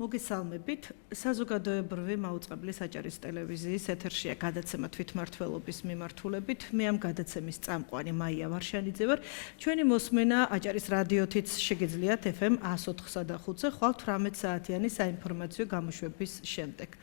მოგესალმებით. საზოგადოებრივი მაუწყებლის აჭარის ტელევიზიის ეთერშია გადაცემა თვითმმართველობის მიმართულებით. მე ამ გადაცემის წამყვანი მაია ვარშანიძე ვარ. ჩვენი მოსმენა აჭარის რადიოთიც შეგიძლიათ FM 104.5-ზე ხვალ 18 საათიანი საინფორმაციო გამოშვების შემდეგ.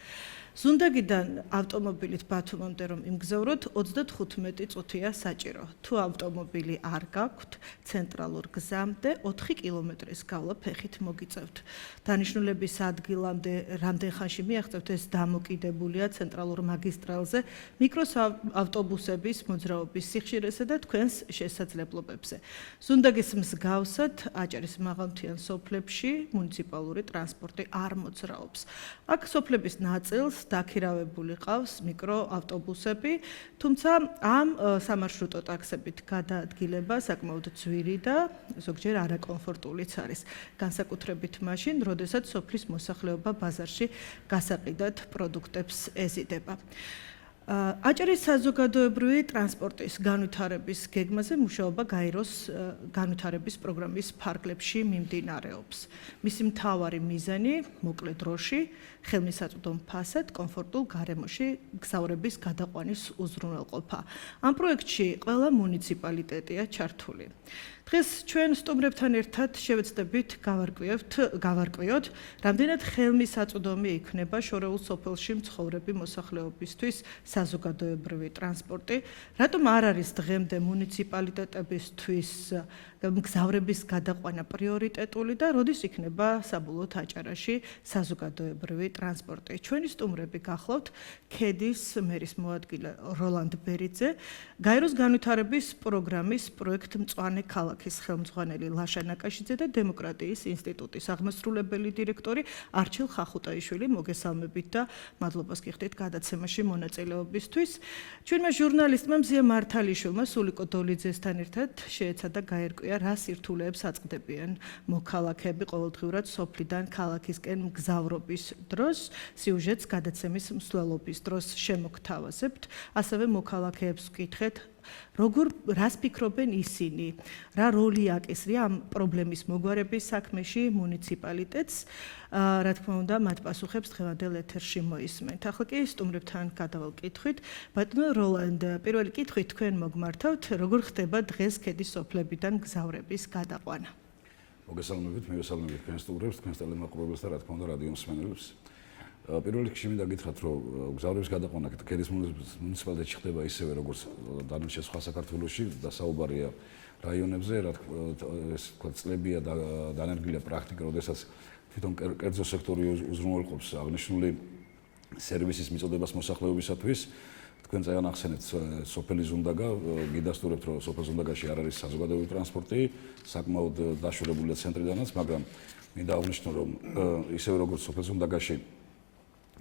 ზუნდაგიდან ავტომობილით ბათუმამდე რომ იმგზავროთ 35 წუთია საჭირო. თუ ავტომობილი არ გაქვთ, ცენტრალურ გზამდე 4 კილომეტრის გავლა ფეხით მოგიწევთ. დანიშნულების ადგილამდე რამდენ ხანში მიაღწევთ, ეს დამოკიდებულია ცენტრალურ მაგისტრალზე, მიკროავტობუსების მოძრაობის სიხშირესა და თქვენს შესაძლებლობებზე. ზუნდაგის მსგავსად აჭარის მაღალმთიან სოფლებში მუნიციპალური ტრანსპორტი არ მოძრაობს. აქ სოფლების ნაწილს დაქირავებული ყავს მიკროავტობუსები, თუმცა ამ სამარშრუტო ტაქსებით გადაადგილება საკმაოდ ძვირი და ზოგჯერ არაკომფორტულიც არის. განსაკუთრებით მაშინ, როდესაც სოფლის მოსახლეობა ბაზარში გასაყიდად პროდუქტებს ეზიდება. აჭარის საზოგადოებრივი ტრანსპორტის განვითარების გეგმაზე მუშაობა გაეროს განვითარების პროგრამის ფარგლებში მიმდინარეობს. მისი მთავარი მიზანი მოკლე დროში, ხელმისაწვდომ ფასად, კომფორტულ გარემოში გზავრების გადაყვანის უზრუნველყოფა. ამ პროექტში ყველა მუნიციპალიტეტია ჩართული. დღეს ჩვენ სტუმრებთან ერთად შევეცდებით გავარკვიოთ, რამდენად ხელმისაწვდომი იქნება შორეულ სოფელში მცხოვრები მოსახლეობისთვის საზოგადოებრივი ტრანსპორტი, რატომ არ არის დღემდე მუნიციპალიტეტებისთვის მგზავრების გადაყვანა პრიორიტეტული და როდის იქნება საბოლოოდ აჭარაში საზოგადოებრივი ტრანსპორტი. ჩვენი სტუმრები გახლავთ ქედის მერის მოადგილე როლანდ ბერიძე, გაეროს განვითარების პროგრამის პროექტ მწვანე ქალაქის ხელმძღვანელი ლაშა ნაკაშიძე და დემოკრატიის ინსტიტუტის აღმასრულებელი დირექტორი არჩილ ხახუტაიშვილი. მოგესალმებით და მადლობას გიხდით გადაცემაში მონაწილეობისთვის. ჩვენმა ჟურნალისტმა მზია მართალიშვილმა სულიკო დოლიძესთან ერთად შეეცადა გაერკვია რა სირთულეებს აწყდებიან მოქალაქეები ყოველდღიურად სოფლიდან ქალაქისკენ მგზავრობის დროს. სიუჟეტს გადაცემის მსვლელობის დროს შემოგთავაზებთ. ასევე მოქალაქეებს ვკითხეთ, რას ფიქრობენ ისინი, რა როლი აკისრია ამ პრობლემის მოგვარების საქმეში მუნიციპალიტეტს. რა თქმა უნდა, მათ პასუხებს დღევანდელ ეთერში მოისმენთ. ახლა კი სტუმრებთან გადავალ კითხვით. ბატონო როლანდ, პირველი კითხვით თქვენ მოგმართავთ, როგორ ხდება დღეს ქედის სოფლებიდან გზავრების გადაყვანა? მოგესალმებით, მივესალმებით თქვენ სტუმრებს, თქვენს ტელემაყურებელს და რა თქმა უნდა რადიო მსმენელებს. პირველ რიგში მინდა გითხრათ, რომ გზავრების გადაყვანა ქედის მუნიციპალიტეტში ხდება ისევე, როგორც დანარჩენ სხვა საქართველოში და საუბარია რაიონებზე, ეს თქვა წლებია და დანერგილია პრაქტიკა, როდესაც თვითონ კერძო სექტორი უზრუნველყოფს აღნიშნული სერვისის მიწოდებას მოსახლეობისათვის. თქვენ წაანახსენეთ სოფელი ზუნდაგა, გიდასტურებთ, რომ სოფელ ზუნდაგაში არ არის საზოგადოებრივი ტრანსპორტი, საკმაოდ დაშორებულია ცენტრიდანაც, მაგრამ მინდა აღვნიშნო, რომ ისევე როგორც სოფელ ზუნდაგაში,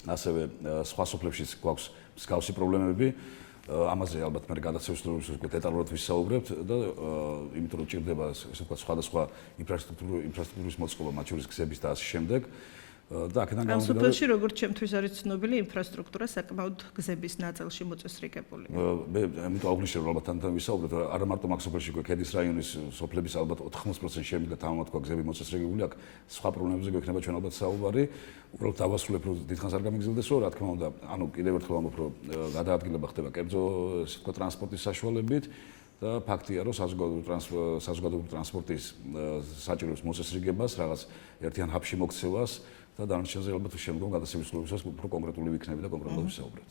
ასევე სხვა სოფლებშიც გვაქვს მსგავსი პრობლემები. ამაზე ალბათ მე გადაცემის დროს დეტალურად ვისაუბრებთ და იმიტომ რომ ჭირდება ესე ვთქვათ სხვადასხვა ინფრასტრუქტურის მოწყობა, მათ შორის გზების და ასე შემდეგ. და აქედან ამ სოფელში როგორც ჩემთვის არის ცნობილი, ინფრასტრუქტურა საკმაოდ გზების ნაწილში მოწესრიგებულია. მე ამიტომ აღვნიშნე რომ ალბათ თან ვისაუბრებთ, არა მარტო მაგ სოფელში, ქედის რაიონის სოფლების ალბათ 80% შემდგა თამამად თქვა გზები მოწესრიგებული, აქ სხვა პრობლემებზე გვექნება ჩვენ ალბათ საუბარი. უბრალოდ დავასრულებ, რომ დიდხანს არ გამიგზელდესო, რა თქმა უნდა, ანუ კიდევ ერთხელ ამბობ, რომ გადაადგილება ხდება კერძო ესე ვთქვათ ტრანსპორტის საშუალებით და ფაქტია, რომ საზოგადოებრივი ტრანსპორტის საჭიროებს მოწესრიგებას, რაღაც ერთიან ჰაბში მოქცევას და დანარჩენზე ალბათ შემდგომ გადაცემის სრულობისას უფრო კონკრეტული ვიქნები და კონკრეტულად ვისაუბრებთ.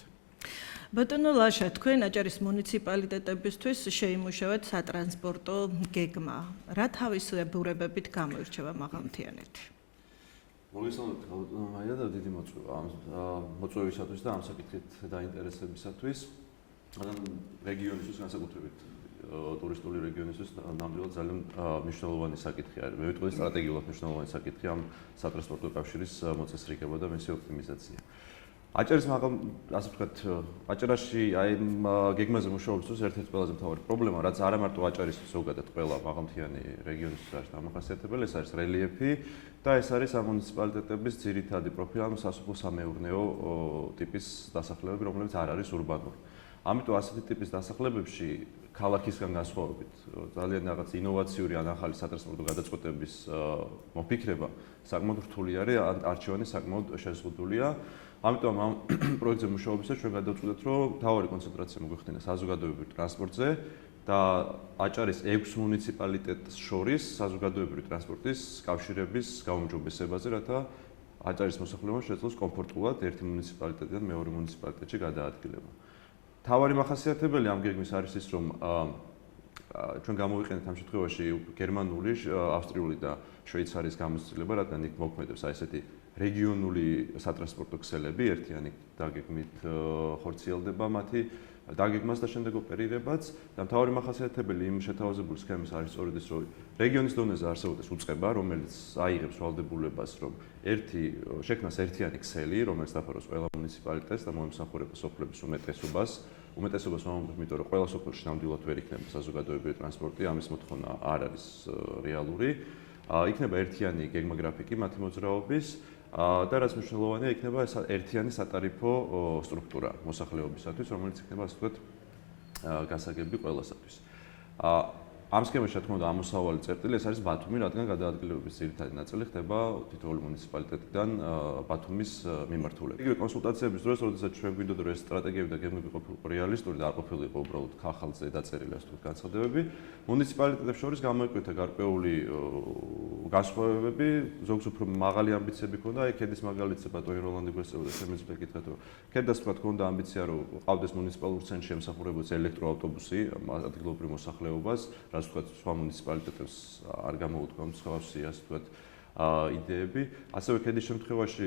ბატონო ლაშა, თქვენ აჭარის მუნიციპალიტეტებისთვის შეიმუშავეთ სატრანსპორტო გეგმა. რა თავისებურებებით გამოირჩევა მაღალმთიანეთი? მოგესალმებით, ბატონო მაია და დიდი მოწვევა ამ მოწვევისათვის და ამ საკითხით დაინტერესებისათვის. რეგიონისთვის განსაკუთრებით ტურისტული რეგიონისთვის ნამდვილად ძალიან მნიშვნელოვანი საკითხი არის. მე ვიტყვი სტრატეგიულად მნიშვნელოვანი საკითხი ამ სატრანსპორტო კავშირის მოწესრიგება და მისი ოპტიმიზაცია. აჭარის ასე ვთქვათ, აჭარაში აი გეგმაზე მუშაობისთვის ერთ-ერთი ყველაზე მთავარი პრობლემა, რაც არა მარტო აჭარისთვის, ზოგადად ყველა მაღალმთიანი რეგიონისთვის არის დამახასიათებელი, ეს არის რელიეფი და ეს არის ამ მუნიციპალიტეტების ძირითადი პროფილი, ანუ სასოფლო-სამეურნეო ტიპის დასახლებები, რომლებიც არ არის ურბანური. ამიტომ ასეთი ტიპის დასახლებებში ქალაქისგან განსხვავებით ძალიან რაღაც ინოვაციური ან ახალი სატრანსპორტო გადაწყვეტების მოფიქრება საკმაოდ რთული არის, არჩევანი საკმაოდ შეზღუდულია. ამიტომ ამ პროექტზე მუშაობისას ჩვენ გადავწყვეტეთ, რომ მთავარი კონცენტრაცია მოგვიხდინა საზოგადოებრივ ტრანსპორტზე და აჭარის 6 მუნიციპალიტეტს შორის საზოგადოებრივი ტრანსპორტის კავშირების გაუმჯობესებაზე, რათა აჭარის მოსახლეობამ შეძლოს კომფორტულად ერთი მუნიციპალიტეტიდან მეორე მუნიციპალიტეტში გადაადგილება. მთავარი მახასიათებელი ამ გეგმის არის ის, რომ ჩვენ გამოვიყენეთ ამ შემთხვევაში გერმანული, ავსტრიული და შვეიცარიის გამოცდილება, რადგან იქ მოქმედებს ესეთი რეგიონული სატრანსპორტო ქსელები, ერთიანი დაგეგმით ხორციელდება მათი დაგეგმას და შემდეგ ოპერირებაც და მთავარი მახასიათებელი იმ შეთავაზებული სქემის არის სწორედ ის, რომ რეგიონის დონეზე არსებობს უწყება, რომელიც აიღებს ვალდებულებას, რომ შექმნას ერთიანი ქსელი, რომელიც დაფაროს ყველა მუნიციპალიტეტს და მოემსახურება სოფლების უმეტესობას ვამბობ, იმიტომ რომ ყველა სოფელში ნამდვილად ვერ იქნება საზოგადოებრივი ტრანსპორტი, ამის მოთხოვნა არ არის რეალური. იქნება ერთიანი გეგმა გრაფიკი მათი მოძრაობის და რაც მნიშვნელოვანია, იქნება ერთიანი სატარიფო სტრუქტურა მოსახლეობისათვის, რომელიც იქნება ასე ვთქვათ გასაგები ყველასათვის. ამ სქემაში, რა თქმა უნდა, ამოსავალი წერტილი ეს არის ბათუმი, რადგან გადაადგილებების ძირითადი ნაწილი ხდება თითოეული მუნიციპალიტეტიდან ბათუმის მიმართულებით. იგივე კონსულტაციების დროს, როდესაც ჩვენ გვინდოდა რომ ეს სტრატეგიები და გეგმები ყოფილიყო რეალისტური და არ ყოფილიყო უბრალოდ ხალხზე დაწერილი ასე ვთქვათ განცხადებები, მუნიციპალიტეტებს შორის გამოიკვეთა გარკვეული განსხვავებები, ზოგს უფრო მაღალი ამბიციები ჰქონდა, აი ქედის მაგალითზე ბატონი როლანდი გვესწრებოდა, შემიძლია გითხრათ, რომ ქედას თქვათ ჰქონდა ამბიცია, რომ ყავდეს მუნიციპალურ ცენტრში ემსახურებოდეს ელექტროავტობუსი ადგილობრივ მოსახლეობას, რაც ვთქვათ, სხვა მუნიციპალიტეტებს არ გამოუდგამთ სხვავსი, ასე ვთქვათ, იდეები. ასევე ქედის შემთხვევაში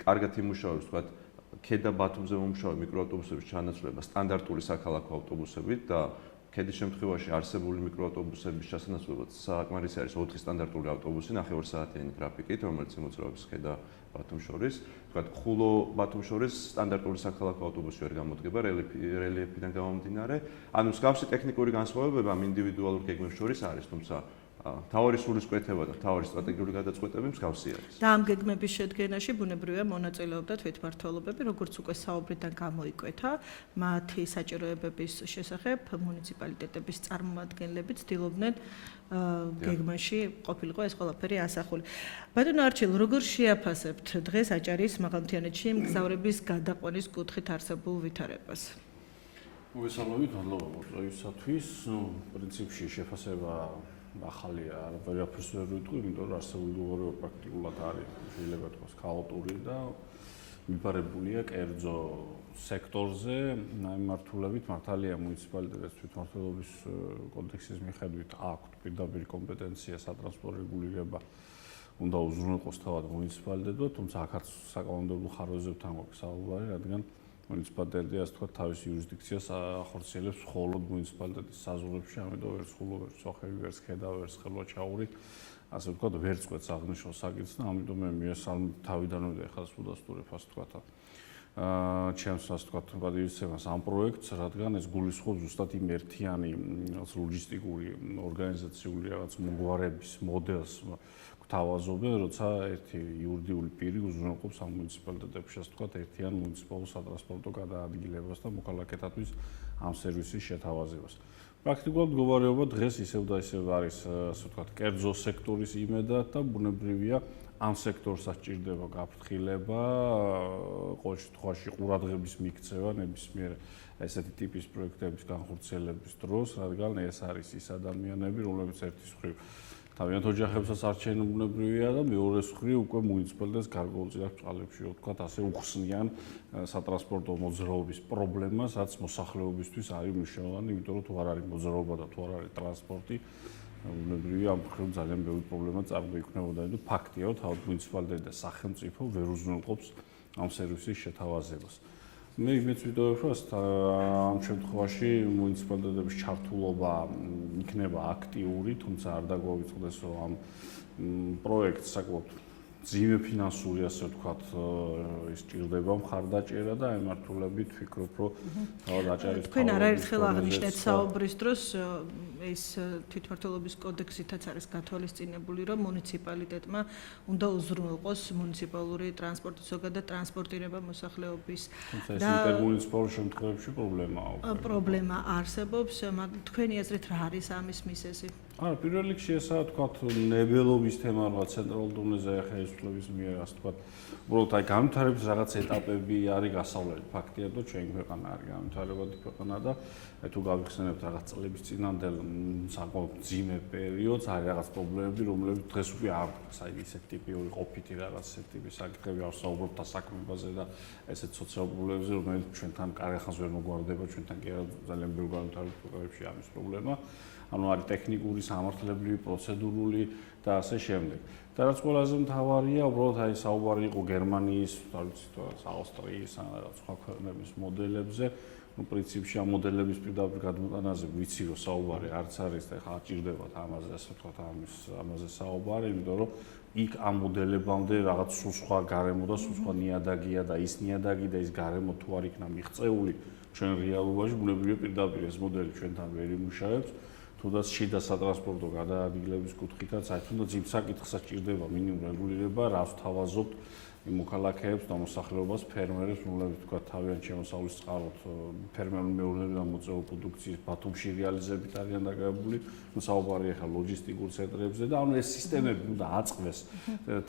კარგად იმუშავებს, ვთქვათ, ქედა ბათუმზე მომუშავე მიკროავტობუსების ჩანაცვლება სტანდარტული საქალაქო ავტობუსებით და ქედის შემთხვევაში არსებული მიკროავტობუსების ჩასანაცვლებლად საკმარისი არის 4 სტანდარტული ავტობუსი 9 საათიანი გრაფიკით, რომელიც იმოძრაობს ქედა ბათუმ შორის. ვთქვათ, ხულო ბათუმ შორის სტანდარტული საქალაქო ავტობუსი ვერ გამოდგება რელიეფიდან გამომდინარე. ანუ მსგავსი ტექნიკური განსხვავებები ამ ინდივიდუალურ გეგმებს შორის არის, თუმცა მთავარი სულისკვეთება და მთავარი სტრატეგიული გადაწყვეტები მსგავსი არის. და ამ გეგმების შედგენაში ბუნებრივია მონაწილეობდა თვითმმართველობები, როგორც უკვე საუბრიდან გამოიკვეთა, მათი საჭიროებების შესახებ მუნიციპალიტეტების წარმომადგენლები ცდილობდნენ გეგმაში ყოფილიყო ეს ყველაფერი ასახული. ბატონო არჩილ, როგორ შეაფასებთ დღეს აჭარის მაღალმთიანეთში მგზავრების გადაყვანის კუთხით არსებულ ვითარებას? მოგესალმებით, მადლობა მოწვევისათვის. პრინციპში შეფასება ახალია, არაფერს ვერ ვიტყვი, იმიტომ რომ არსებული მდგომარეობა პრაქტიკულად არის, შეიძლება თქვას, ქაოტური და მიფარებულია კერძო სექტორზე, მიმართულებით მართალია მუნიციპალიტეტების თვითმმართველობის კოდექსის მიხედვით აქვთ პირდაპირ კომპეტენცია სატრანსპორტო რეგულირება უნდა უზრუნველყოს თავად მუნიციპალიტეტმა, თუმცა აქაც საკანონმდებლო ხარვეზებთან გვაქვს საუბარი, რადგან მუნიციპალიტეტი ასე ვთქვათ თავის იურისდიქციას ახორციელებს მხოლოდ მუნიციპალიტეტის საზღვრებში, ამიტომ ვერც ხულო, ვერც სოხები, ვერც ქედა, ვერც ხელვაჩაური, ასე ვთქვათ, ვერ წყვეტს აღნიშნულ საკითხს და ამიტომ მე მიესალმებ თავიდანვე და ეხლა უდასტურებ ასე ვთქვათ ჩემს ასე ვთქვათ გადაიცემას ამ პროექტს, რადგან ეს გულისხმობს ზუსტად იმ ერთიანი ლოჯისტიკური ორგანიზაციული რაღაც მოგვარების მოდელს გვთავაზობენ, როცა ერთი იურიდიული პირი უზრუნველყოფს ამ მუნიციპალიტეტებში, ასე ვთქვათ, ერთიან მუნიციპალურ სატრანსპორტო გადაადგილებას და მოქალაქეთათვის ამ სერვისის შეთავაზებას. პრაქტიკულად მდგომარეობა დღეს ისევ და ისევ არის, ასე ვთქვათ, კერძო სექტორის იმედად და ბუნებრივია ამ სექტორსაც ჭირდება გაფრთხილება, ყოველ შემთხვევაში ყურადღების მიქცევა ნებისმიერ ესეთი ტიპის პროექტების განხორციელების დროს, რადგან ეს არის ის ადამიანები, რომლებიც ერთის მხრივ თავიანთ ოჯახებსაც არჩენენ ბუნებრივია და მეორეს მხრივ უკვე მუნიციპალიტეტს გარკვეულწილად წყალებში, ვთქვათ, ასე უხსნიან სატრანსპორტო მოძრაობის პრობლემას, რაც მოსახლეობისთვის არის მნიშვნელოვანი, იმიტომ რომ თუ არ არის მოძრაობა და თუ არ არის ტრანსპორტი, ბუნებრივია ამ მხრივ ძალიან ბევრი პრობლემა წარმოიქმნებოდა, იმიტომ ფაქტია, რომ თავად მუნიციპალიტეტი და სახელმწიფო ვერ უზრუნველყოფს ამ სერვისის შეთავაზებას. მე იმედს ვიტოვებ, რომ ამ შემთხვევაში მუნიციპალიტეტების ჩართულობა იქნება აქტიური, თუმცა არ დაგვაუწყდეს, რომ ამ პროექტს საკმაოდ ძიმე ფინანსური ასე ვთქვათ ის ჭირდება მხარდაჭერა და მიმართულებით ვფიქრობ რომ თავად აჭარის თქვენ არაერთხელ აღნიშნეთ საუბრის დროს ეს თვითმმართველობის კოდექსითაც არის გათვალისწინებული რომ მუნიციპალიტეტმა უნდა უზრუნველყოს მუნიციპალური ტრანსპორტი ზოგადად ტრანსპორტირება მოსახლეობის და ინტერმუნიციპალურ შემთხვევებში პრობლემა არსებობს თქვენი აზრით რა არის ამის მიზეზი არა პირველ რიგში ესაა ვთქვათ ნებელობის თემა რა ცენტრალურ დონეზე ხელისუფლების მიერ ასე ვთქვათ უბრალოდ აი განვითარების რაღაც ეტაპები არის გასავლელი ფაქტია და ჩვენი ქვეყანა არის განვითარებადი ქვეყანა და აი თუ გავიხსენებთ რაღაც წლების წინანდელ საკმაოდ ძიმე პერიოდს არის რაღაც პრობლემები რომლებიც დღეს უკვე არ დგას აი ესეთი ტიპიური ყოფითი რაღაც ესეთი ტიპის საკითხები არ საუბრობთ დასაქმებაზე და ესეთ სოციალურ პრობლემებზე რომელიც ჩვენთან კარგახანს ვერ მოგვარდება ჩვენთან კი არა ძალიან ბევრ განვითარებულ ქვეყნებში ამის პრობლემა ანუ არის ტექნიკური, სამართლებრივი, პროცედურული და ასე შემდეგ. და რაც ყველაზე მთავარია, უბრალოდ აი საუბარი იყო გერმანიის, არ ვიცი, ავსტრიის, ან რაღაც სხვა ქვეყნების მოდელებზე. ნუ პრინციპში ამ მოდელების პირდაპირ გადმოტანაზე ვიცი, რომ საუბარი არც არის და ხა ჭირდებათ ამაზე, ასე ვთქვათ, ამაზე საუბარი, იმიტომ რომ იქ ამ მოდელებამდე რაღაც სულ სხვა გარემო და სულ სხვა ნიადაგია და ის ნიადაგი და ის გარემო თუ არ იქნა მიღწეული ჩვენ რეალობაში, ბუნებრივია პირდაპირ ეს მოდელი ჩვენთან ვერ იმუშავებს. თუნდაც შიდა სატრანსპორტო გადაადგილების კუთხითაც აი თუნდაც იმ საკითხსაც ჭირდება მინიმუმ რეგულირება, რას ვთავაზობთ იმ მოქალაქეებს და მოსახლეობას, ფერმერებს, რომლებიც თქვა თავიანთ შემოსავლის წყაროთ ფერმერული მეურნეობიდან მოწეულ პროდუქციის ბათუმში რეალიზებით არიან დაკავებული, საუბარი ახლა ლოჯისტიკურ ცენტრებზე და ანუ ეს სისტემები უნდა აწყვეს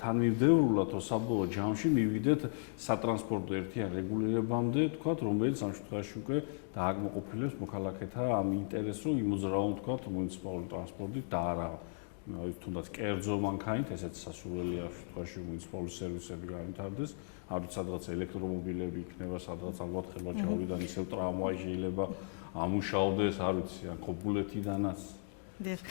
თანმიმდევრულად, რომ საბოლოო ჯამში მივიდეთ სატრანსპორტო ერთიან რეგულირებამდე, თქვა, რომელიც ამ შემთხვევაში უკვე დააკმაყოფილებს მოქალაქეთა ამ ინტერესს, რომ იმოძრავონ, თქვა, მუნიციპალური ტრანსპორტით და არა თუნდაც კერძო მანქანით, ესეც სასურველია შემთხვევაში მუნიციპალური სერვისები განვითარდეს, არც სადღაც ელექტრომობილები იქნება, სადღაც ალბათ ხელვაჩაურიდან ისევ ტრამვაი შეიძლება ამუშავდეს, არ ვიცი, ან ქობულეთიდანაც. დიახ.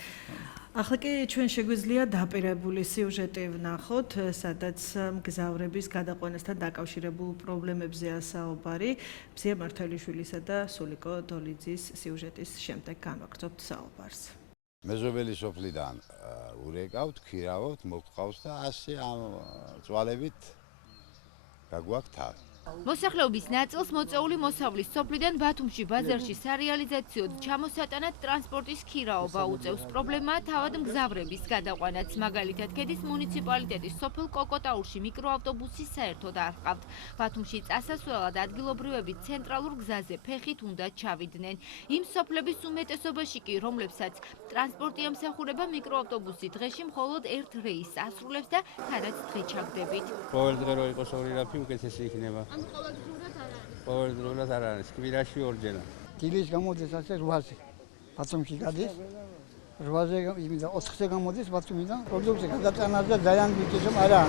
ახლა კი ჩვენ შეგვიძლია დაპირებული სიუჟეტი ვნახოთ, სადაც მგზავრების გადაყვანასთან დაკავშირებულ პრობლემებზეა საუბარი. მზია მართალიშვილისა და სულიკო დოლიძის სიუჟეტის შემდეგ განვაგრძობთ საუბარს. მეზობელი სოფლიდან ურეკავთ, ქირავთ, მოგყავს და ასე ამ წვალებით გაგვაქვს თავი. მოსახლეობის ნაწილს მოწეული მოსავლის სოფლიდან ბათუმში ბაზარში სარეალიზაციოდ ჩამოსატანად ტრანსპორტის ქირაობა უწევს. პრობლემაა თავად მგზავრების გადაყვანაც. მაგალითად, ქედის მუნიციპალიტეტის სოფელ კოკოტაურში მიკროავტობუსი საერთოდ არ ჰყავთ. ბათუმში წასასვლელად ადგილობრივები ცენტრალურ გზაზე ფეხით უნდა ჩავიდნენ. იმ სოფლების უმეტესობაში კი, რომლებსაც ტრანსპორტი ემსახურება, მიკროავტობუსი დღეში მხოლოდ ერთ რეისს ასრულებს და თანაც დღე ჩაგდებით. ყოველ დღე რო იყოს ორი რაფი უკეთესი იქნება. ყოველდღურად არ არის, კვირაში ორჯერ. დილის გამოდის ასე 8-ზე. ბათუმში გადის. 8-ზე, იმიდან 4-ზე გამოდის ბათუმიდან. პროდუქტი გადატანაზე ძალიან ვიცი რომ არა.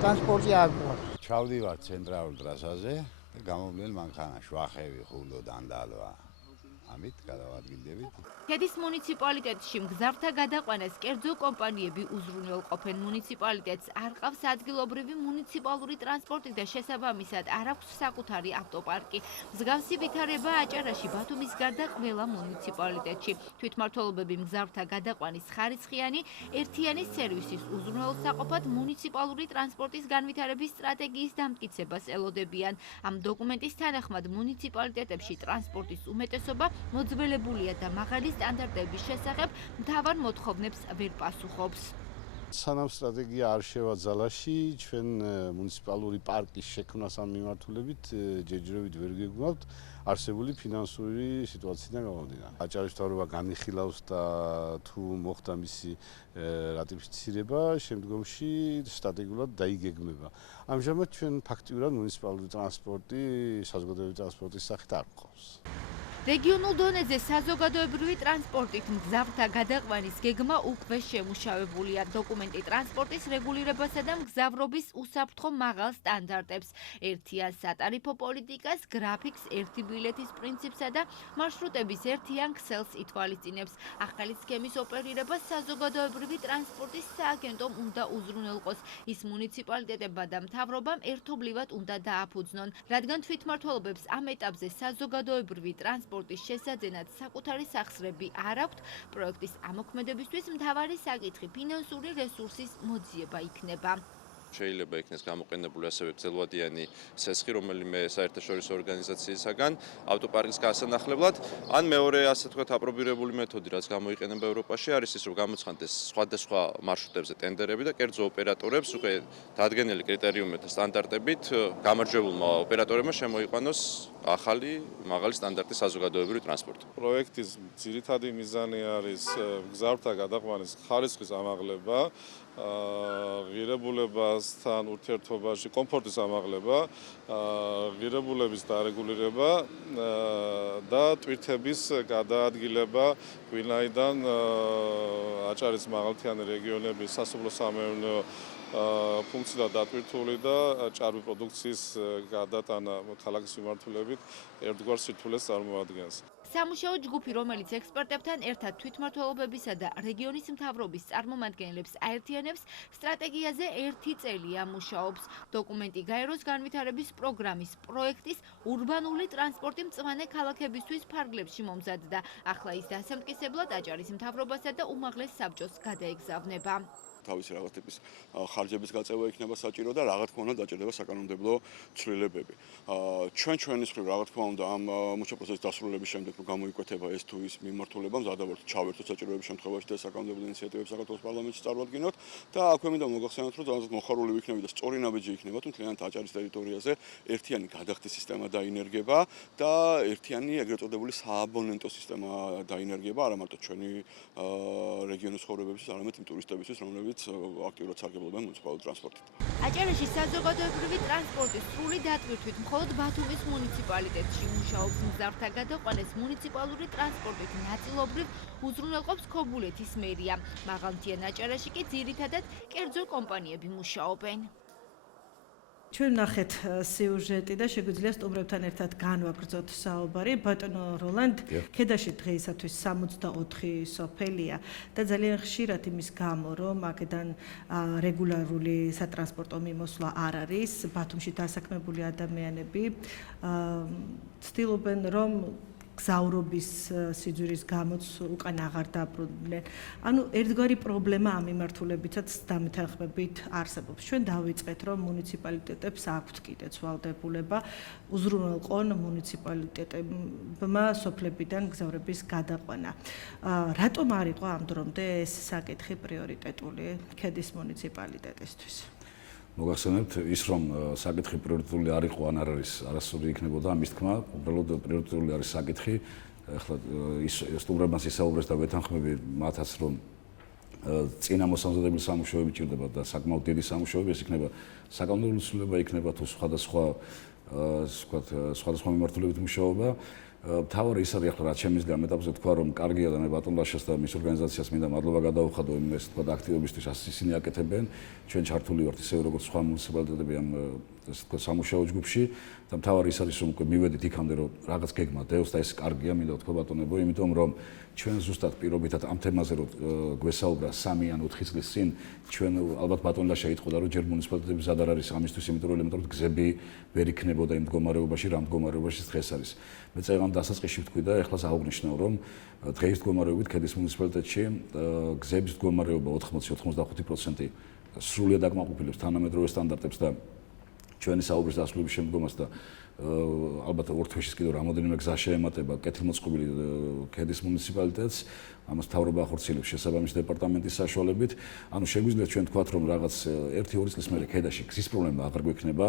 ტრანსპორტი არ გვაქვს. ჩავდივარ ცენტრალურ ტრასაზე და გამოვლენ მანქანაში ვახევი, ხულო, დანდალვა. ამით გადავადგილდებით. ქედის მუნიციპალიტეტში მგზავრთა გადაყვანას კერძო კომპანიები უზრუნველყოფენ. მუნიციპალიტეტს არ ყავს ადგილობრივი მუნიციპალური ტრანსპორტი და შესაბამისად არ აქვს საკუთარი ავტოპარკი. მსგავსი ვითარება აჭარაში, ბათუმის გარდა ყველა მუნიციპალიტეტში. თვითმმართველობები მგზავრთა გადაყვანის ხარისხიანი ერთიანი სერვისის უზრუნველსაყოფად მუნიციპალური ტრანსპორტის განვითარების სტრატეგიის დამტკიცებას ელოდებიან. ამ დოკუმენტის თანახმად მუნიციპალიტეტებში ტრანსპორტის უმეტესობა მოძველებულია და მაღალი სტანდარტების შესახებ მთავარ მოთხოვნებს ვერ პასუხობს. სანამ სტრატეგია არ შევა ძალაში, ჩვენ მუნიციპალური პარკის შექმნას ამ მიმართულებით ჯერჯერობით ვერ გეგმავთ არსებული ფინანსური სიტუაციიდან გამომდინარე. აჭარის მთავრობა განიხილავს და თუ მოხდა მისი რატიფიცირება, შემდგომში სტრატეგიულად დაიგეგმება. ამჟამად ჩვენ ფაქტიურად მუნიციპალური ტრანსპორტი საზოგადოებრივი ტრანსპორტის სახით არ გვყავს. რეგიონულ დონეზე საზოგადოებრივი ტრანსპორტით მგზავრთა გადაყვანის გეგმა უკვე შემუშავებულია. დოკუმენტი ტრანსპორტის რეგულირებასა და მგზავრობის უსაფრთხო მაღალ სტანდარტებს, ერთიან სატარიფო პოლიტიკას, გრაფიკს, ერთი ბილეთის პრინციპსა და მარშრუტების ერთიან ქსელს ითვალისწინებს. ახალი სქემის ოპერირება საზოგადოებრივი ტრანსპორტის სააგენტომ უნდა უზრუნველყოს. ის მუნიციპალიტეტებმა და მთავრობამ ერთობლივად უნდა დააფუძნონ, რადგან თვითმმართველობებს ამ ეტაპზე საზოგადოებრივი ტრანსპორტის შესაძენად საკუთარი სახსრები არ აქვთ. პროექტის ამოქმედებისთვის მთავარი საკითხი ფინანსური რესურსის მოძიება იქნება. შეიძლება იქნეს გამოყენებული ასევე გრძელვადიანი სესხი, რომელიმე საერთაშორისო ორგანიზაციისაგან ავტოპარკის გასანახლებლად, ან მეორე ასე ვთქვათ აპრობირებული მეთოდი, რაც გამოიყენება ევროპაში, არის ის, რომ გამოცხადდეს სხვადასხვა მარშრუტებზე ტენდერები და კერძო ოპერატორებს უკვე დადგენილი კრიტერიუმებით და სტანდარტებით გამარჯვებულმა ოპერატორებმა შემოიყვანოს ახალი მაღალი სტანდარტის საზოგადოებრივი ტრანსპორტი. პროექტის ძირითადი მიზანი არის მგზავრთა გადაყვანის ხარისხის ამაღლება, ღირებულებასთან ურთიერთობაში კომფორტის ამაღლება, ღირებულების დარეგულირება და ტვირთების გადაადგილება, ვინაიდან აჭარის მაღალმთიანი რეგიონების სასოფლო-სამეურნეო ფუნქცია დატვირთული და ჭარბი პროდუქციის გადატანა ქალაქის მიმართულებით ერთგვარ სირთულეს წარმოადგენს. სამუშაო ჯგუფი, რომელიც ექსპერტებთან ერთად თვითმმართველობებისა და რეგიონის მთავრობის წარმომადგენლებს აერთიანებს, სტრატეგიაზე 1 წელია მუშაობს. დოკუმენტი გაეროს განვითარების პროგრამის პროექტის ურბანული ტრანსპორტი მწვანე ქალაქებისთვის ფარგლებში მომზადდა. ახლა ის დასამტკიცებლად აჭარის მთავრობასა და უმაღლეს საბჭოს გადაეგზავნება. თავისი რაღაც ტიპის ხარჯების გაწევა იქნება საჭირო და რა თქმა უნდა დაჭირდება საკანონმდებლო ცვლილებები. ჩვენი მხრივ რა თქმა უნდა ამ მუშა პროცესის დასრულების შემდეგ რომ გამოიკვეთება ეს თუ ის მიმართულება მზადავართ ჩავერთოთ საჭიროების შემთხვევაში და საკანონმდებლო ინიციატივებს საქართველოს პარლამენტში წარვადგინოთ და აქვე მინდა მოგახსენოთ რომ ძალზედ მოხარული ვიქნები და სწორი ნაბიჯი იქნება თუ მთლიანად აჭარის ტერიტორიაზე ერთიანი გადახდის სისტემა დაინერგება და ერთიანი ეგრეთ წოდებული სააბონენტო სისტემა დაინერგება არა მარტო ჩვენი რეგიონის ცხოვრებებისთვის, არამედ იმ ტურისტებისთვის, რომლებიც აქტიურად სარგებლობენ მუნიციპალური ტრანსპორტით. აჭარაში საზოგადოებრივი ტრანსპორტის სრული დატვირთვით მხოლოდ ბათუმის მუნიციპალიტეტში მუშაობს. მგზავრთა გადაყვანას მუნიციპალური ტრანსპორტით ნაწილობრივ უზრუნველყოფს ქობულეთის მერია. მაღალმთიან აჭარაში კი ძირითადად კერძო კომპანიები მუშაობენ. ჩვენ ნახეთ სიუჟეტი და შეგვიძლია სტუმრებთან ერთად განვაგრძოთ საუბარი. ბატონო როლანდ, ქედაში დღეისათვის 64 სოფელია და ძალიან ხშირად იმის გამო, რომ აქედან რეგულარული სატრანსპორტო მიმოსვლა არ არის, ბათუმში დასაქმებული ადამიანები ცდილობენ, რომ გზავრობის სიძვირის გამოც უკან აღარ დაბრუნდნენ. ანუ ერთგვარი პრობლემა ამ მიმართულებითაც დამეთანხმებით არსებობს. ჩვენ დავიწყეთ, რომ მუნიციპალიტეტებს აქვთ კიდეც ვალდებულება უზრუნველყონ მუნიციპალიტეტებმა სოფლებიდან გზავრების გადაყვანა. რატომ არ იყო ამ დრომდე ეს საკითხი პრიორიტეტული ქედის მუნიციპალიტეტისთვის? მოგახსენებთ ის რომ საკითხი პრიორიტეტული არ იყო ან არ არის არასოდეს იქნებოდა ამის თქმა, უბრალოდ პრიორიტეტული არის საკითხი. ახლა ის სტუმრებმაც ისაუბრეს და ვეთანხმები მათაც რომ წინა მოსამზადებელი სამუშაოები ჭირდება და საკმაოდ დიდი სამუშაოები, ეს იქნება საკანონმდებლო ცვლილება, იქნება თუ სხვადასხვა მიმართულებით მუშაობა. თავარი ის არის ახლა რაც შემიძლია ამ ეტაპზე თქვა რომ კარგია და მე ბატონ ლაშას და მის ორგანიზაციას მინდა მადლობა გადავუხადო იმ ეს თქვა აქტივობისთვის, ასე ისინი აკეთებენ. ჩვენ ჩართული ვართ ისევე როგორც სხვა მუნიციპალიტეტები ამ ესე თქვა სამუშაო ჯგუფში და თავარი ის არის რომ უკვე მივედით იქამდე რომ რაღაც გეგმა დევს და ეს კარგია, მინდა თქვა ბატონებო, იმიტომ რომ ჩვენ ზუსტად პირობითად ამ თემაზე რომ გვესაუბრა 3 ან 4 წლის წინ ჩვენ ალბათ ბატონ ლაშა იტყოდა რომ ჯერ მუნიციპალიტეტები ზად არ არის ამისთვის, იმიტომ რომ ელემენტარულად გზები ვერ იქნებოდა იმ მდგომარეობაში, რა მდგომარეობაში დღეს არის. მე წაიღან დასაწყისში ვთქვი და ეხლა აღუგნიშნავ რომ დღეის მდგომარეობით ქედის მუნიციპალიტეტში გზების მდგომარეობა 80-85% სრულიად აკმაყოფილებს თანამედროვე სტანდარტებს და ჩვენი საუბრის დასრულების შემდგომაც და ალბათ ორ თვეში კიდევ რამოდენიმე გზა შეემატება კეთილმოწყობილი ქედის მუნიციპალიტეტს. ამას მთავრობა ახორციელებს შესაბამის დეპარტამენტის საშუალებით. ანუ შეგვიძლია ჩვენ თქვათ რომ რაღაც 1-2 წლის მერე ქედაში გზის პრობლემა აღარ გვექნება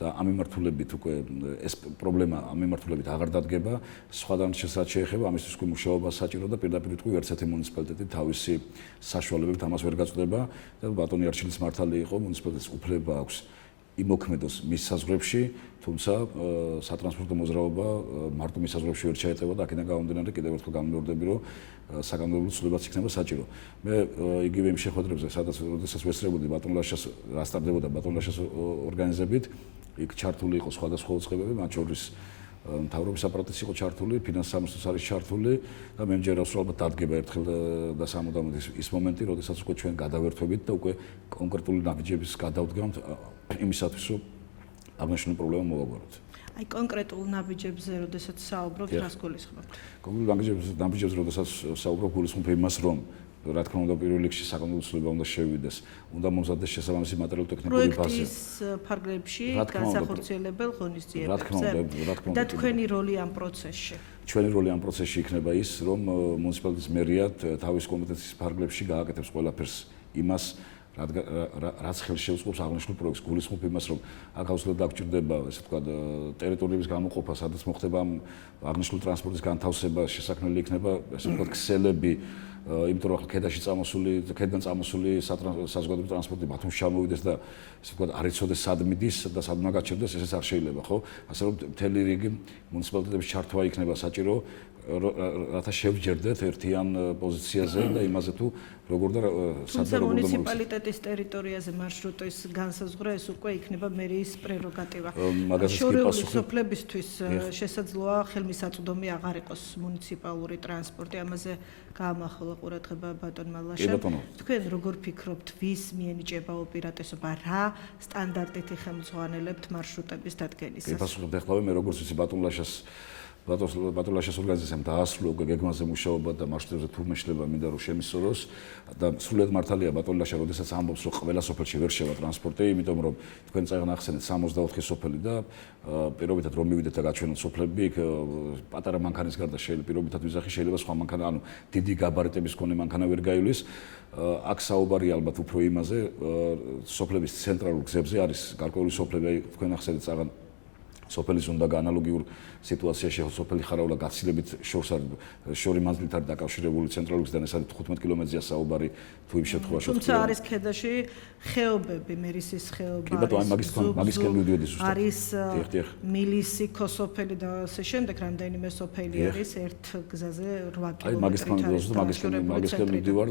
და ამ მიმართულებით უკვე ეს პრობლემა ამ მიმართულებით აღარ დადგება. სხვა დანარჩენს შეეხება ამისთვის უკვე მუშაობა საჭირო და პირდაპირ ვიტყვი ერთ ერთი მუნიციპალიტეტი თავისი საშუალებებით ამას ვერ გაწყვეტება და ბატონი არჩილის მართალი იყო მუნიციპალიტეტს უფლება აქვს იმოქმედოს მის საზღვრებში, თუმცა სატრანსპორტო მოძრაობა მარტო მის საზღვრებში ვერ ჩაეტება და აქედან გამომდინარე კიდევ ერთხელ გამიმეორდები, რომ საკანონმდებლო ცვლილებაც იქნება საჭირო. მე იგივე იმ შეხვედრებზე, სადაც როდესაც ვესწრებოდი ბატონ ლაშას, რა სტარდებოდა ბატონ ლაშას ორგანიზებით, იქ ჩართული იყო სხვადასხვა უწყებები, მათ შორის მთავრობის აპარატიც იყო ჩართული, ფინანსის სამინისტროც არის ჩართული და მე მჯერავს რომ ალბათ დადგება ერთხელ და სამუდამოდ ის მომენტი, როდესაც უკვე ჩვენ გადავერთვებით და უკვე კონკრეტული ნაბიჯების გადავდგამთ იმისათვის, რომ აღნიშნული პრობლემა მოვაგვაროთ. აი კონკრეტულ ნაბიჯებზე, როდესაც საუბრობთ, რას გულისხმობთ? კონკრეტულ ნაბიჯებზე, როდესაც საუბრობ, გულისხმობ იმას, რომ რა თქმა უნდა პირველ რიგში საკანონმდებლო ცვლილება უნდა შევიდეს, უნდა მომზადდეს შესაბამისი მატერიალურ-ტექნიკური ბაზა. პროექტის ფარგლებში განსახორციელებელ ღონისძიებებზე და თქვენი როლი ამ პროცესში. ჩვენი როლი ამ პროცესში იქნება ის, რომ მუნიციპალიტეტის მერია თავის კომპეტენციის ფარგლებში გააკეთებს ყველაფერს იმას, რაც ხელს შეუწყობს აღნიშნულ პროექტს. გულისხმობ იმას, რომ აქ აუცილებლად დაგჭირდება, ესე ვთქვათ, ტერიტორიების გამოყოფა, სადაც მოხდება აღნიშნული ტრანსპორტის განთავსება, შესაქმნელი იქნება, ესე ვთქვათ, ქსელები, იმიტომ რომ ქედან წამოსული საზოგადოებრივი ტრანსპორტი ბათუმში ჩამოვიდეს და ესე ვთქვათ, არ იცოდეს სად მიდის და სად უნდა გაჩერდეს, ესეც არ შეიძლება, ხო? ასე რომ მთელი რიგი მუნიციპალიტეტების ჩართვა იქნება საჭირო, რათა შევჯერდეთ ერთიან პოზიციაზე და იმაზე თუ როგორ და სად და როგორ მუნიციპალიტეტის ტერიტორიაზე მარშრუტის განსაზღვრა ეს უკვე იქნება მერიის პრეროგატივა. მაგაზეც შორეული სოფლებისთვის შესაძლოა ხელმისაწვდომი აღარ იყოს მუნიციპალური ტრანსპორტი, ამაზე გაამახვილა ყურადღება ბატონმა ლაშამ. თქვენ როგორ ფიქრობთ, ვის მიენიჭება უპირატესობა, რა სტანდარტით იხელმძღვანელებთ მარშრუტების დადგენისას? გეფასუხებთ ახლა მე როგორც ვიცი ბატონ ლაშას ორგანიზაციამ დაასრულა უკვე გეგმაზე მუშაობა და მარშრუტებზე თუ მეშლება მინდა რომ შემისწოროს და სრულიად მართალია ბატონ ლაშა როდესაც ამბობს რომ ყველა სოფელში ვერ შევა ტრანსპორტი, იმიტომ რომ თქვენ წეგნა ახსენეთ 64 სოფელი და პირობითად რომ მივიდეთ და გაჩვენოთ სოფლები, იქ პატარა მანქანის გარდა შეიძლება პირობითად ვიზახი, შეიძლება სხვა მანქანა, ანუ დიდი გაბარიტების მქონე მანქანა ვერ გაივლის. აქ საუბარია ალბათ უფრო იმაზე, სოფლების ცენტრალურ გზებზე არის გარკვეული სოფლები, თქვენ ახსენეთ წაღან სოფელის უნდა ანალოგიურ სიტუაციაში სოფელი ხარავლა გაცილებით შორი მანძილით არის დაკავშირებული ცენტრალურ გზიდან, ეს არის 15 კილომეტრზეა საუბარი თუ იმ შემთხვევაში. თუმცა არის ქედაში ხეობები, მერისის ხეობა, არის მილისი, ქოსოფელი და ასე შემდეგ, რამდენიმე სოფელი არის ერთ გზაზე 8 კილომეტრით. მაგის მივდივარ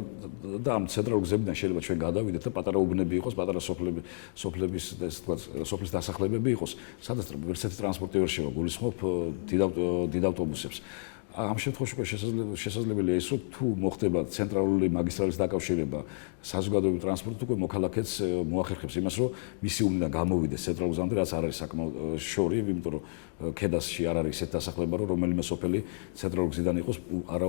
და ამ ცენტრალურ გზებიდან შეიძლება ჩვენ გადავიდეთ და პატარა უბნები იყოს, პატარა სოფლების და ესე ვთქვათ, სოფლის დასახლებები იყოს, სადაც ვერცერთი ტრანსპორტი ვერ შევა, გულისხმობ დიდ ავტობუსებს. ამ შემთხვევაში უკვე შესაძლებელია ის, რომ თუ მოხდება ცენტრალური მაგისტრალის დაკავშირება საზოგადოებრივ ტრანსპორტით, უკვე მოქალაქეც მოახერხებს იმას, რომ მისი უბნიდან გამოვიდეს ცენტრალურ გზამდე, რაც არ არის საკმაოდ შორი, იმიტომ რომ ქედასში არ არის ესეთ დასახლება, რომ რომელიმე სოფელი ცენტრალურ გზიდან იყოს, არა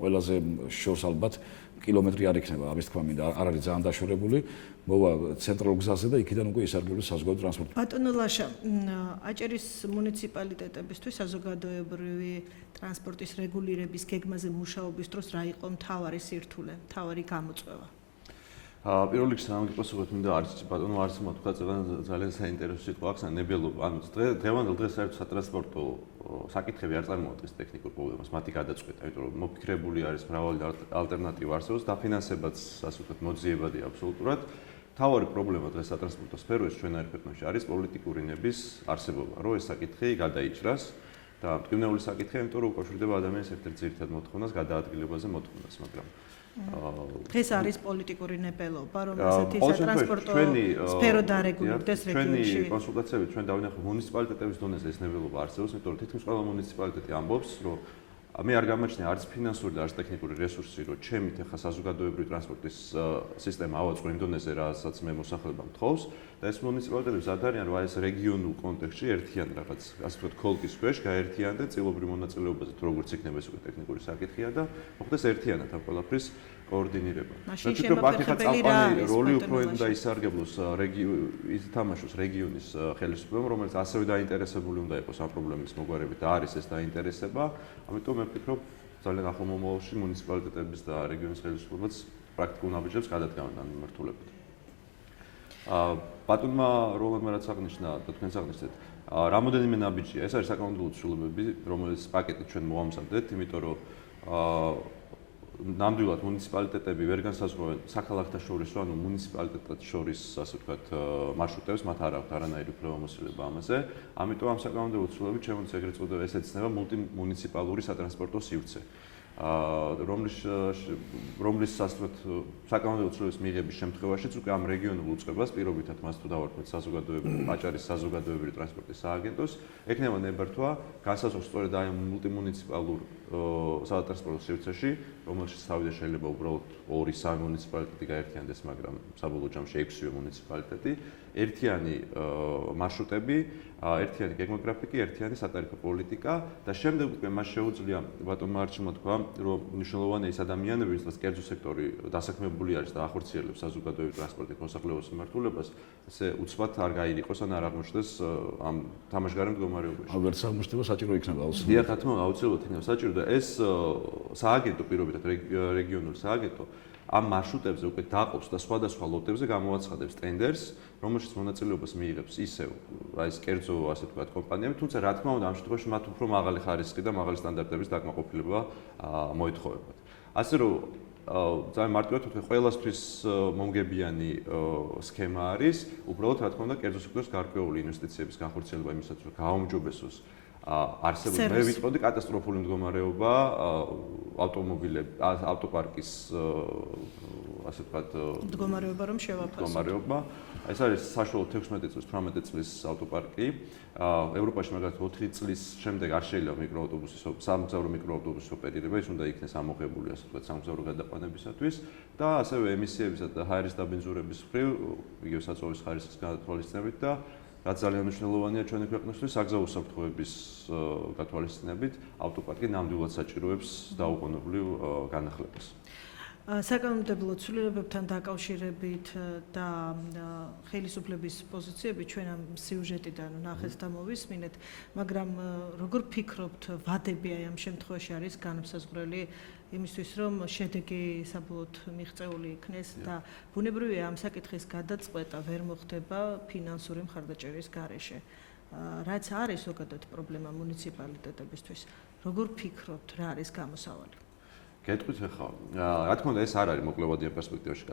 ყველაზე შორს ალბათ კილომეტრი არ იქნება, ამის თქმა მინდა, არ არის ძალიან დაშორებული. მოვა ცენტრალურ გზაზე და იქიდან უკვე ისარგებლოს საზოგადოებრივი ტრანსპორტი. ბატონო ლაშა, აჭარის მუნიციპალიტეტებისთვის საზოგადოებრივი ტრანსპორტის რეგულირების გეგმაზე მუშაობის დროს რა იყო მთავარი სირთულე, მთავარი გამოწვევა? პირველ რიგში სამაგიპასუხოთ მინდა არის ბატონო არსმა თქვა ძალიან საინტერესო სიტყვა აქვს ნებელობა. ანუ დღევანდელ დღეს საერთოდ სატრანსპორტო საკითხები არ წარმოადგენს ტექნიკურ პრობლემას, მათი გადაწყვეტა, იმიტომ რომ მოფიქრებული არის მრავალი ალტერნატივა არსებობს, დაფინანსებაც ასე ვთქვათ მოძიებადია აბსოლუტურად. თავარი პრობლემა დღეს სატრანსპორტო სფეროში ჩვენაერ ქვეყანაში არის პოლიტიკური ნების არსებობა, რომ ეს საკითხი გადაიჭრას და მტკივნეული საკითხია, იმიტომ რომ უკავშირდება ადამიანის ერთ-ერთ ძირითად მოთხოვნას გადაადგილებაზე მოთხოვნას, მაგრამ დღეს არის პოლიტიკური ნებელობა, რომ ასეთი სატრანსპორტო სფერო დარეგულირდეს რეგიონში. ჩვენი კონსულტაციები ჩვენ დავინახავთ მუნიციპალიტეტების დონეზე ეს ნებელობა არსებობს, იმიტომ რომ თითქმის ყველა მუნიციპალიტეტი ამბობს, რომ მე არ გამაჩნია არც ფინანსური და არც ტექნიკური რესურსი, რომ ჩემით ახლა საზოგადოებრივი ტრანსპორტის სისტემა ავაწყო იმ დონეზე, რასაც მე მოსახლეობა მთხოვს და ეს მუნიციპალიტეტები ზადარიან, რომ ეს რეგიონულ კონტექსტში ერთიან რაღაც, ასე ვთქვათ, ქოლკის ქვეშ გაერთიანდნენ წილობრივ მონაწილეობაზე, თუ როგორც იქნება ეს უკვე ტექნიკური საკითხია და მოხდეს ერთიანად ამ ყველაფრის კოორდინირება. მე ვფიქრობ, აქ როლი უფრო უნდა ისარგებლოს ითამაშოს რეგიონის ხელისუფლებამ, რომელიც ასევე დაინტერესებული უნდა იყოს ამ პრობლემის მოგვარებით და არის ეს დაინტერესება. ამიტომ მე ვფიქრობ, ძალიან ახლო მომავალში მუნიციპალიტეტების და რეგიონის ხელისუფლებაც პრაქტიკულ ნაბიჯებს გადადგამენ ამ მიმართულებით. ბატონმა როლანდმა რაც აღნიშნა და თქვენს აღნიშნეთ, რამოდენიმე ნაბიჯია, ეს არის საკანონმდებლო ცვლილებები, რომელიც პაკეტით ჩვენ მოვამზადეთ, იმიტომ რომ ნამდვილად მუნიციპალიტეტები ვერ განსაზღვრავენ საქალაქთა შორის, ანუ მუნიციპალიტეტებს შორის, ასე ვთქვათ, მარშრუტებს, მათ არ აქვთ არანაირი უფლებამოსილება ამაზე. ამიტომ ამ საკანონმდებლო ცვლილებებით შემოდის ეგრეთ წოდებული ეს ეცნება მულტიმუნიციპალური სატრანსპორტო სივრცე, რომლის საკანონმდებლო ცვლილების მიღების შემთხვევაშიც უკვე ამ რეგიონულ უწყებას პირობითად მას თუ დავარქმევთ აჭარის საზოგადოებრივი ტრანსპორტის სააგენტოს, ექნება ნებართვა განსაზღვროს სწორედ აი ამ მულტიმუნიციპალურ სატრანსპორტო სივრცეში, რომელშიც თავიდან შეიძლება უბრალოდ 2-3 მუნიციპალიტეტი გაერთიანდეს, მაგრამ საბოლოო ჯამში 6-ვე მუნიციპალიტეტი, ერთიანი მარშრუტები, ერთიანი გეგმოგრაფიკი, ერთიანი სატარიფო პოლიტიკა და შემდეგ უკვე მას შეუძლია ბატონმა არჩილმა თქვა, რომ მნიშვნელოვანია ის ადამიანები, ვინც კერძო სექტორი დასაქმებული არის და ახორციელებს საზოგადოებრივ ტრანსპორტით მოსახლეობის მიმართულებას, ესე უცბად არ გაირიყოს ან არ აღმოჩნდეს ამ თამაშგარე მდგომარეობაში. ალბათ სამუშტება საჭირო იქნება აუცილებლად. დიახ, რა თქმა უნდა, აუცილებლად იქნება საჭირო და ეს სააგენტო პირობითად რეგიონული სააგენტო ამ მარშრუტებზე უკვე დაყობს და სხვადასხვა ლოტებზე გამოაცხადებს ტენდერს, რომელშიც მონაწილეობას მიიღებს ისევ ეს კერძო, ასე ვთქვათ, კომპანიები, თუმცა რა თქმა უნდა, ამ შემთხვევაში მათ უფრო მაღალი ხარისხი და მაღალი სტანდარტების დაკმაყოფილება მოეთხოვებათ. ასე რომ ძალიან მარტივად ვთქვი, ყველასთვის მომგებიანი სქემა არის, უბრალოდ რა თქმა უნდა, კერძო სექტორის გარკვეული ინვესტიციების განხორციელება იმისათვის, რომ გააუმჯობესოს არსებული მე ვიტყოდი კატასტროფული მდგომარეობა ავტოპარკის ასე ვთქვათ მდგომარეობა რომ შევაფასოთ. მდგომარეობა ეს არის საშუალო 16 წლის 18 წლის ავტოპარკი. ევროპაში მაგალითად 4 წლის შემდეგ არ შეიძლება მიკროავტობუსის სამგზავრო მიკროავტობუსის ოპერირება, ის უნდა იქნეს ამოღებული ასე ვთქვათ სამგზავრო გადაყვანებისათვის და ასევე ემისიებისა და ჰაერის დაბინძურების მხრივ იგივე საწვავის ხარისხის გადათვალისწინებით და რაც ძალიან მნიშვნელოვანია ჩვენი ქვეყნისთვის, საგზაო საფრთხეების გათვალისწინებით, ავტოპარკი ნამდვილად საჭიროებს დაუყოვნებლივ განახლებას. საკანონმდებლო ცვლილებებთან დაკავშირებით და ხელისუფლების პოზიციები ჩვენ ამ სიუჟეტიდან ნახეთ და მოვისმინეთ, მაგრამ როგორ ფიქრობთ, ვადები აი ამ შემთხვევაში არის განმსაზღვრელი იმისთვის, რომ შედეგი საბოლოოდ მიღწეული იქნეს და ბუნებრივია ამ საკითხის გადაწყვეტა ვერ მოხდება ფინანსური მხარდაჭერის გარეშე. რაც არის ზოგადად პრობლემა მუნიციპალიტეტებისთვის, როგორ ფიქრობთ, რა არის გამოსავალი? გეტყვით ახლა, რა თქმა უნდა ეს არ არის მოკლევადიან პერსპექტივაში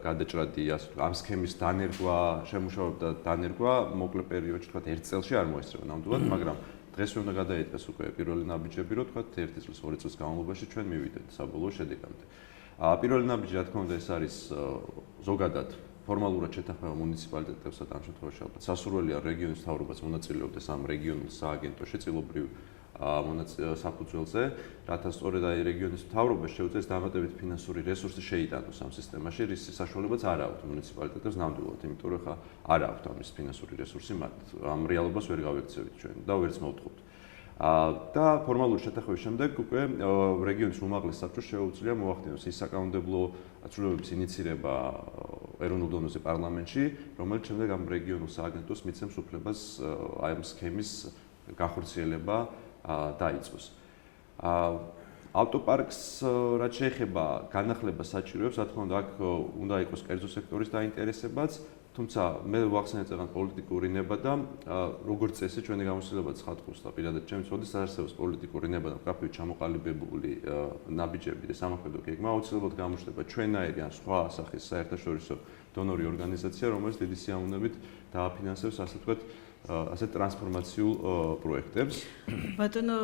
გადაჭრადი ამ სქემის დანერგვა, შემუშავება და დანერგვა მოკლე პერიოდში, თქვათ 1 წელში არ მოესწრება ნამდვილად, მაგრამ დღესვე უნდა გადაიდგეს უკვე პირველი ნაბიჯები, რომ თქვათ 1 წლის, 2 წლის განმავლობაში ჩვენ მივიდეთ საბოლოო შედეგამდე. პირველი ნაბიჯი რა თქმა უნდა ეს არის ზოგადად ფორმალურად შეთანხმება მუნიციპალიტეტებსა და ამ შემთხვევაში ალბათ სასურველია რეგიონის მთავრობას მონაწილეობდეს ამ რეგიონულ სააგენტოში წილობრივ საფუძველზე, რათა სწორედ აი რეგიონის მთავრობას შეუძლიათ დამატებით ფინანსური რესურსი შეიტანოს ამ სისტემაში, რის საშუალებაც არ აქვს მუნიციპალიტეტებს ნამდვილად, იმიტომ რომ ხა არ აქვს ამის ფინანსური რესურსი მათ. ამ რეალობას ვერ გავექცევით ჩვენ და ვერც მოვთხოვთ. და ფორმალური შეთანხმების შემდეგ უკვე რეგიონის უმაღლეს საბჭოს შეუძლია მოახდინოს ის საკანონმდებლო ცვლილებების ინიცირება ეროვნულ დონეზე პარლამენტში, რომელიც შემდეგ ამ რეგიონულ სააგენტოს მიცემს უფლებას აი ამ სქემის განხორციელება დაიწყოს. ავტოპარკს რაც შეეხება განახლებას საჭიროებს, რა თქმა უნდა, აქ უნდა იყოს კერძო სექტორის დაინტერესებაც, თუმცა მე ვახსენებ წეგან პოლიტიკური ნება და როგორც წესი ჩვენი გამოცდილება ცხადყობს და პირადად ჩემს ოდესს არსებობს პოლიტიკური ნება და კაფეში ჩამოყალიბებული ნაბიჯები და სამოქმედო გეგმა აუცილებლად გამოჩნდება ჩვენაირი ან სხვა სახის საერთაშორისო დონორი ორგანიზაცია, რომელიც დიდი სიამოვნებით დააფინანსებს ასე ვთქვათ ასე ტრანსფორმაციულ პროექტებს. ბატონო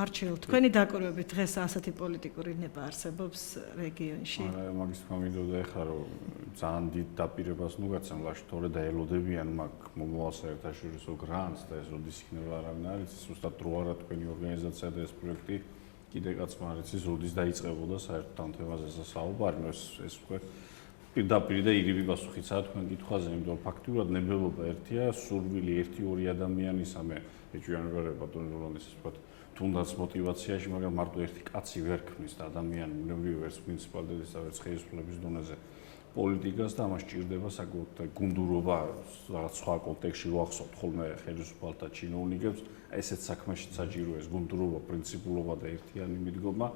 არჩილ, თქვენი დაკვირვებით დღეს ასეთი პოლიტიკური ნება არსებობს რეგიონში? მაგის თქმა მინდოდა ეხლა რომ ძალიან დიდ დაპირებას ნუ გაცემლაში თორე და ელოდებიან მაგ მომავალ საერთაშორისო გრანტს და ეს როდის იქნება არავინ არ იცის, ზუსტად დრო არა თქვენი ორგანიზაცია და ეს პროექტი კიდევაც არ იცის როდის დაიწყებოდა საერთოდ ამ თემაზე საუბარი, ეს უკვე პირდაპირ და იგივე პასუხიცაა თქვენ კითხვაზე, იმიტომ რომ ფაქტიურად ნებელობა ერთია, სურვილი 1-2 ადამიანისა მე ეჭვიანობა ბატონი როლანდის ვთქვათ, თუნდაც мотиваციაში, მაგრამ მარტო ერთი კაცი ვერ ქმნის და ადამიანი ბუნებრივია ვერც მუნიციპალიტეტის და ვერც ხელისუფლების დონეზე პოლიტიკას და ამას ჭირდება საკუთარი გუნდურობა, რაღაც სხვა კონტექსტში ვახსოვთ ხოლმე ხელისუფალთა ჩინოვნიკებს, ესეც საქმეში საჭიროა ეს გუნდურობა, პრინციპულობა და ერთიანი მიდგომა.